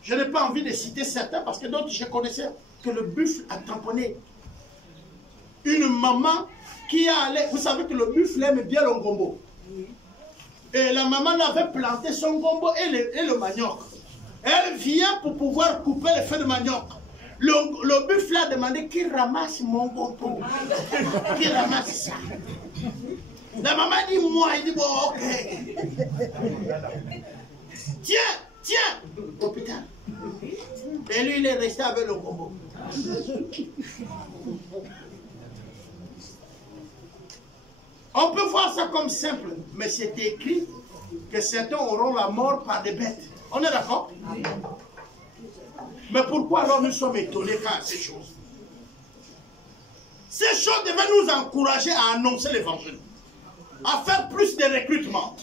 Je n'ai pas envie de citer certains parce que d'autres, je connaissais que le buffle a tamponné. Une maman qui a allé, vous savez que le buffle aime bien le gombo. Et la maman avait planté son gombo et le manioc. Elle vient pour pouvoir couper les feuilles de manioc. Le buffle a demandé qui ramasse mon gombo. Qui ramasse ça. La maman dit moi, il dit bon, ok. Tiens, hôpital. Et lui, il est resté avec le combo. On peut voir ça comme simple, mais c'est écrit que certains auront la mort par des bêtes. On est d'accord? Mais pourquoi alors nous sommes étonnés par ces choses? Ces choses devaient nous encourager à annoncer l'évangile, à faire plus de recrutement.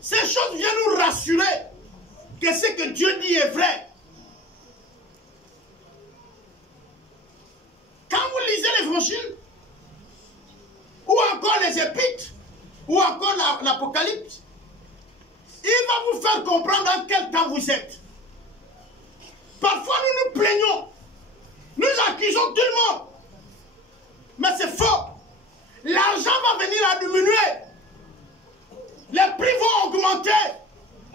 Ces choses viennent nous rassurer que ce que Dieu dit est vrai. Quand vous lisez l'évangile, ou encore les épîtres, ou encore l'Apocalypse, il va vous faire comprendre dans quel temps vous êtes. Parfois nous nous plaignons, nous accusons tout le monde, mais c'est faux. L'argent va venir à diminuer, les prix vont augmenter,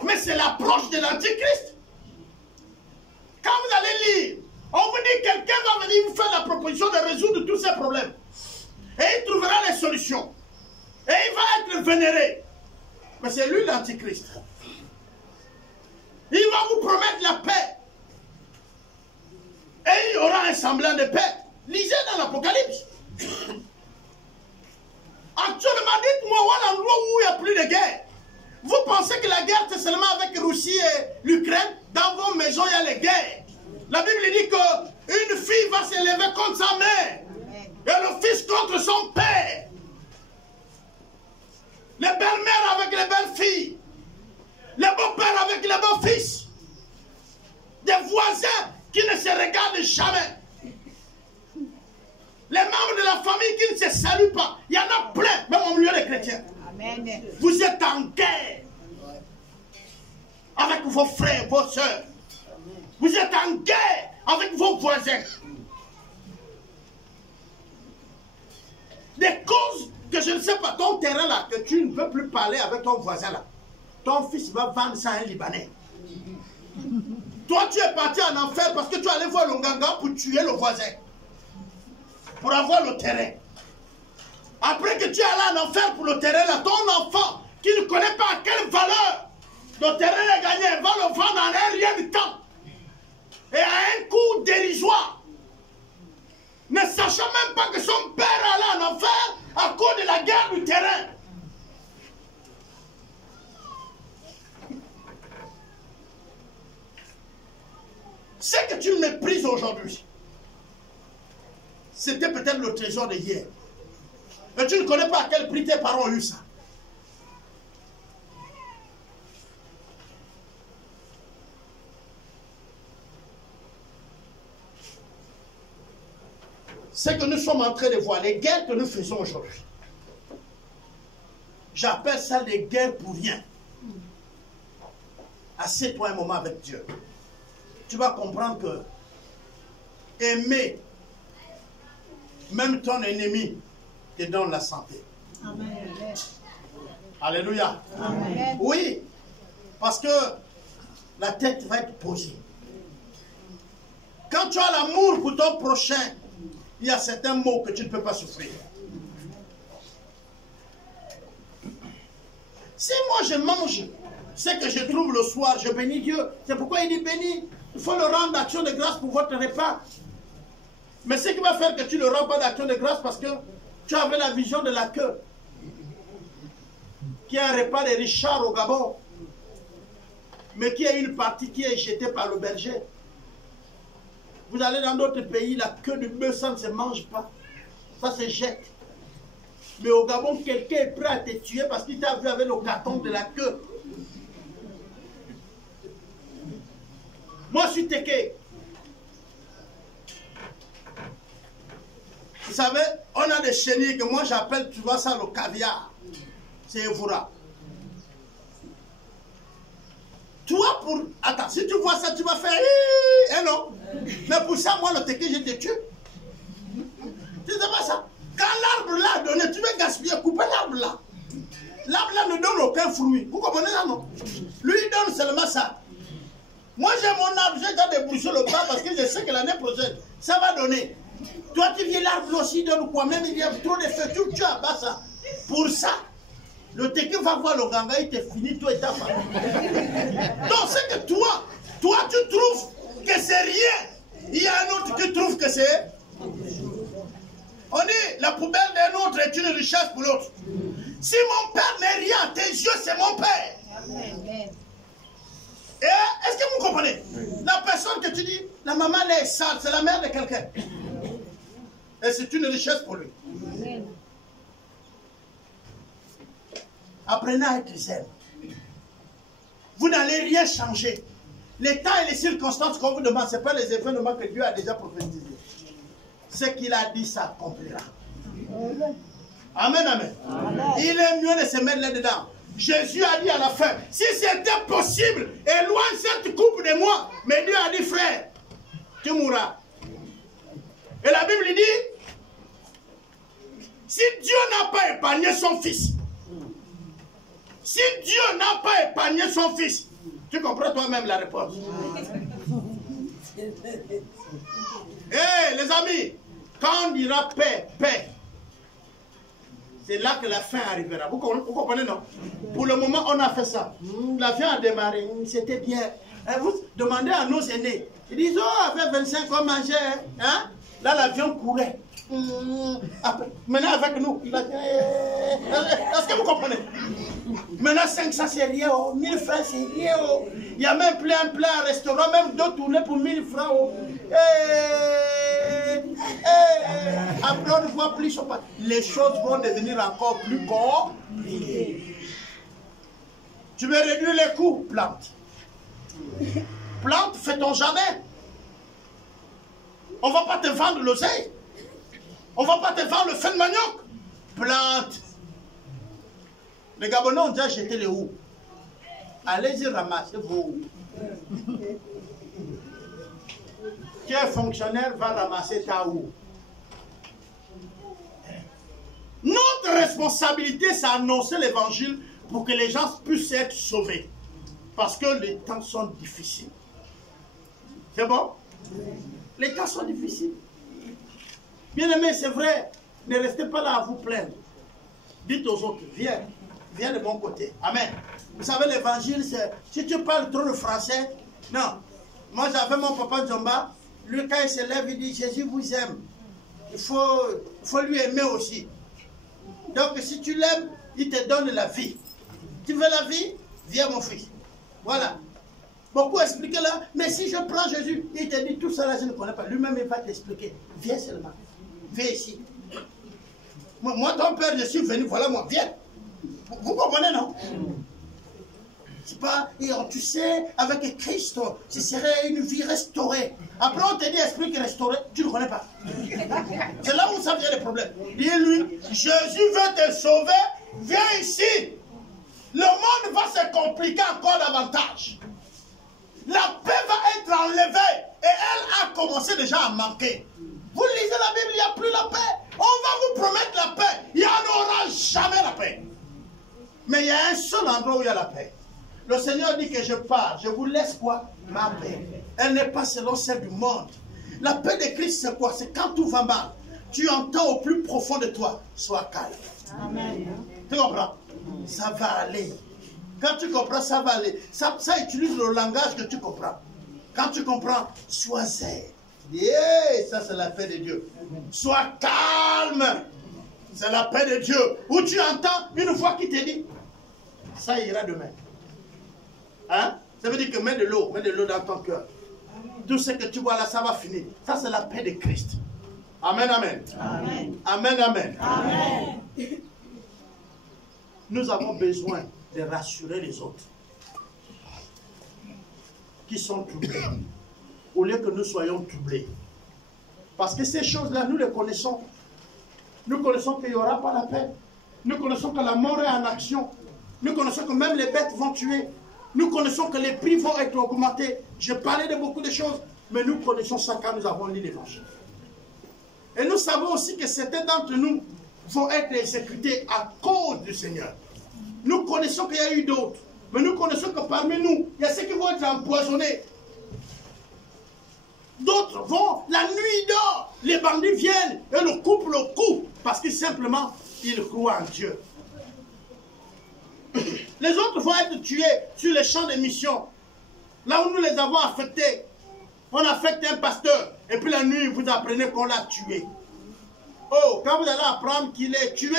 mais c'est l'approche de l'Antichrist. Quand vous allez lire, on vous dit que quelqu'un va venir vous faire la proposition de résoudre tous ces problèmes. Et il trouvera les solutions. Et il va être vénéré. Mais c'est lui l'Antichrist. Il va vous promettre la paix. Et il y aura un semblant de paix. Lisez dans l'Apocalypse. Actuellement, dites-moi où est l'endroit où il n'y a plus de guerre. Vous pensez que la guerre c'est seulement avec la Russie et l'Ukraine? Dans vos maisons, il y a les guerres. La Bible dit qu'une fille va s'élever contre sa mère. Et le fils contre son père. Les belles-mères avec les belles-filles. Les beaux-pères avec les beaux-fils. Des voisins qui ne se regardent jamais. Les membres de la famille qui ne se saluent pas. Il y en a plein, même au milieu des chrétiens. Amen. Vous êtes en guerre avec vos frères, vos soeurs. Vous êtes en guerre avec vos voisins. Des causes que je ne sais pas, ton terrain là, que tu ne peux plus parler avec ton voisin là. Ton fils va vendre ça à un Libanais. Toi, tu es parti en enfer parce que tu allais voir le Nganga pour tuer le voisin. Pour avoir le terrain. Après que tu es allé en enfer pour le terrain là, ton enfant qui ne connaît pas à quelle valeur le terrain est gagné, va le vendre en un rien de temps. Et à un coût dérisoire. Ne sachant même pas que son père allait en enfer à cause de la guerre du terrain. Ce que tu méprises aujourd'hui, c'était peut-être le trésor de hier. Et tu ne connais pas à quel prix tes parents ont eu ça. Ce que nous sommes en train de voir, les guerres que nous faisons aujourd'hui, j'appelle ça des guerres pour rien. Assieds-toi un moment avec Dieu. Tu vas comprendre que aimer même ton ennemi te donne la santé. Amen. Alléluia. Amen. Oui, parce que la tête va être posée. Quand tu as l'amour pour ton prochain, il y a certains mots que tu ne peux pas souffrir. Si moi je mange ce que je trouve le soir, je bénis Dieu. C'est pourquoi il dit béni. Il faut le rendre d'action de grâce pour votre repas. Mais ce qui va faire que tu ne le rends pas d'action de grâce parce que tu avais la vision de la queue. Qui est un repas de Richard au Gabon. Mais qui est une partie qui est jetée par le berger. Vous allez dans d'autres pays, la queue du bœuf, ça ne se mange pas. Ça se jette. Mais au Gabon, quelqu'un est prêt à te tuer parce qu'il t'a vu avec le carton de la queue. Moi, je suis Téké. Vous savez, on a des chenilles que moi j'appelle, tu vois ça, le caviar. C'est Evora. Toi, pour... Attends, si tu vois ça, tu vas faire... Eh non. Mais pour ça, moi, le Téké, je te tue. Tu sais pas ça? Quand l'arbre là donné, tu veux gaspiller, couper l'arbre là. L'arbre là ne donne aucun fruit. Vous comprenez ça, non? Lui, il donne seulement ça. Moi, j'ai mon arbre, j'ai déjà débouché le bas parce que je sais que l'année prochaine, ça va donner. Tu Toi, tu viens l'arbre aussi de nous quoi. Même il y a trop de feux, tu abats ça. Pour ça, le teke va voir le ganga, il te finit, toi et ta femme. Donc, c'est que toi, tu trouves que c'est rien. Il y a un autre qui trouve que c'est... On dit, la poubelle d'un autre est une richesse pour l'autre. Si mon père n'est rien, tes yeux, c'est mon père. Amen. Et est-ce que vous comprenez? La personne que tu dis, la maman elle est sale, c'est la mère de quelqu'un. Et c'est une richesse pour lui. Amen. Apprenez à être zen. Vous n'allez rien changer. Les temps et les circonstances qu'on vous demande, ce n'est pas les événements que Dieu a déjà prophétisés. Ce qu'il a dit s'accomplira. Amen, amen. Il est mieux de se mettre là-dedans. Jésus a dit à la fin, si c'était possible, éloigne cette coupe de moi. Mais Dieu a dit, frère, tu mourras. Et la Bible dit, si Dieu n'a pas épargné son fils, si Dieu n'a pas épargné son fils, tu comprends toi-même la réponse. Les amis, quand on dira paix, paix, c'est là que la fin arrivera. Vous comprenez, non? Pour le moment, on a fait ça. La fin a démarré, c'était bien. Vous demandez à nos aînés, ils disent, oh, avec 25 ans, manger, hein? Là, l'avion courait. Maintenant, avec nous, est-ce que vous comprenez? Maintenant, 500, c'est rien. 1000 francs, c'est rien. Il y a même plein restaurant, même 2 tournées pour 1000 francs. Après, on ne voit plus. Les choses vont devenir encore plus compliquées. Tu veux réduire les coûts? Plante. Plante, fais ton jardin. On ne va pas te vendre l'oseille. On ne va pas te vendre le fin de manioc. Plante. Les Gabonais ont déjà jeté les houes. Allez-y ramasser vos houes. Qui est fonctionnaire va ramasser ta houe. Notre responsabilité, c'est annoncer l'évangile pour que les gens puissent être sauvés. Parce que les temps sont difficiles. C'est bon? Les temps sont difficiles. Bien aimé, c'est vrai. Ne restez pas là à vous plaindre. Dites aux autres, viens de mon côté. Amen. Vous savez, l'évangile, c'est... Si tu parles trop de français, non. Moi, j'avais mon papa Djomba. Lui, quand il se lève, il dit, Jésus vous aime. Il faut lui aimer aussi. Donc, si tu l'aimes, il te donne la vie. Tu veux la vie? Viens, mon fils. Voilà. Beaucoup expliquent là, mais si je prends Jésus, il te dit tout ça là, je ne connais pas. Lui-même, il va t'expliquer. Viens seulement. Viens ici. Moi, ton père, je suis venu, voilà moi, viens. Vous comprenez, non? C'est pas, et tu sais, avec Christ, ce serait une vie restaurée. Après, on te dit esprit qui est restauré, tu ne connais pas. C'est là où ça vient le problème. Dis-lui, Jésus veut te sauver, viens ici. Le monde va se compliquer encore davantage. La paix va être enlevée et elle a commencé déjà à manquer. Vous lisez la Bible, il n'y a plus la paix. On va vous promettre la paix. Il n'y en aura jamais la paix. Mais il y a un seul endroit où il y a la paix. Le Seigneur dit que je pars, je vous laisse quoi? Ma paix. Elle n'est pas selon celle du monde. La paix de Christ, c'est quoi? C'est quand tout va mal. Tu entends au plus profond de toi, sois calme. Amen. Tu comprends? Ça va aller. Quand tu comprends, ça va aller. Ça utilise le langage que tu comprends. Quand tu comprends, sois zen. Ça c'est la paix de Dieu. Sois calme. C'est la paix de Dieu. Où tu entends une voix qui te dit, ça ira demain. Hein? Ça veut dire que mets de l'eau dans ton cœur. Tout ce que tu vois là, ça va finir. Ça c'est la paix de Christ. Amen, amen. Amen, amen. Amen. Amen. Nous avons besoin de rassurer les autres qui sont troublés, au lieu que nous soyons troublés. Parce que ces choses-là, nous les connaissons. Nous connaissons qu'il n'y aura pas la paix. Nous connaissons que la mort est en action. Nous connaissons que même les bêtes vont tuer. Nous connaissons que les prix vont être augmentés. Je parlais de beaucoup de choses, mais nous connaissons ça quand nous avons lu l'évangile. Et nous savons aussi que certains d'entre nous vont être exécutés à cause du Seigneur. Nous connaissons qu'il y a eu d'autres, mais nous connaissons que parmi nous, il y a ceux qui vont être empoisonnés. D'autres vont, la nuit dort, les bandits viennent et le coupent le cou parce que simplement, ils croient en Dieu. Les autres vont être tués sur les champs de mission. Là où nous les avons affectés, on affecte un pasteur et puis la nuit, vous apprenez qu'on l'a tué. Oh, quand vous allez apprendre qu'il est tué,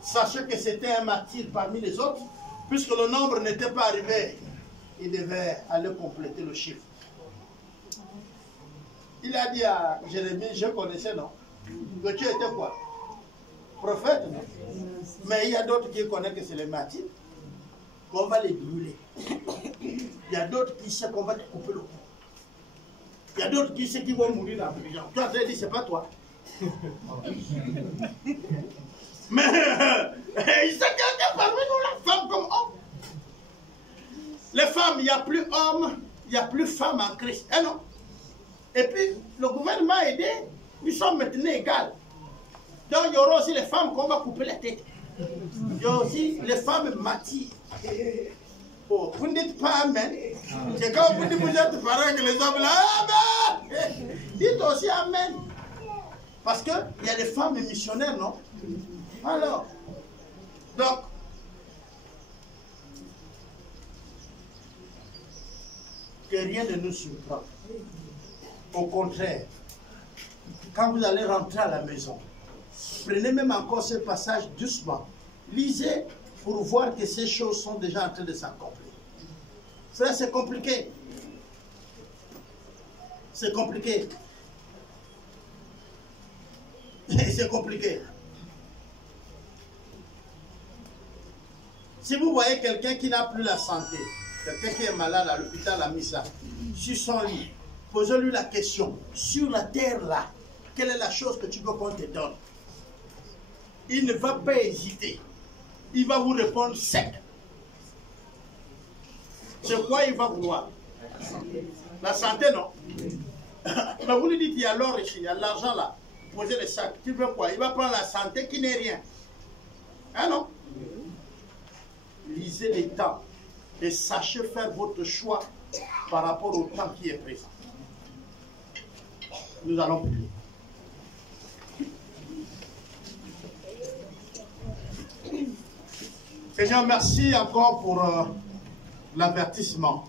sachez que c'était un martyr parmi les autres, puisque le nombre n'était pas arrivé. Il devait aller compléter le chiffre. Il a dit à Jérémie, je connaissais, non? Que tu étais quoi? Prophète, non? Mais il y a d'autres qui connaissent que c'est les martyrs, qu'on va les brûler. Il y a d'autres qui savent qu'on va te couper le cou. Il y a d'autres qui savent qu'ils vont mourir dans la prison. Toi, tu as dit, c'est pas toi. Mais il sait quelqu'un parmi nous, la femme comme homme. Les femmes, il n'y a plus hommes, il n'y a plus femmes en Christ. Eh non. Et puis, le gouvernement a aidé, nous sommes maintenant égales. Donc, il y aura aussi les femmes qu'on va couper la tête. Il y a aussi les femmes martyrs. Oh, vous ne dites pas Amen. C'est quand vous dites vous êtes parents que les hommes là, Amen. Dites aussi Amen. Parce qu'il y a des femmes missionnaires, non? Alors, donc, que rien ne nous surprend. Au contraire, quand vous allez rentrer à la maison, prenez même encore ce passage doucement. Lisez pour voir que ces choses sont déjà en train de s'accomplir. Frère, c'est compliqué. C'est compliqué. C'est compliqué. Si vous voyez quelqu'un qui n'a plus la santé, quelqu'un qui est malade à l'hôpital à Missa, sur son lit, posez-lui la question, sur la terre là, quelle est la chose que tu veux qu'on te donne? Il ne va pas hésiter. Il va vous répondre sec. C'est quoi il va vouloir? La santé, non? Mais vous lui dites, il y a l'or ici, il y a l'argent là. Posez le sac. Tu veux quoi? Il va prendre la santé qui n'est rien. Hein, non? Lisez les temps et sachez faire votre choix par rapport au temps qui est présent. Nous allons prier. Seigneur, merci encore pour l'avertissement.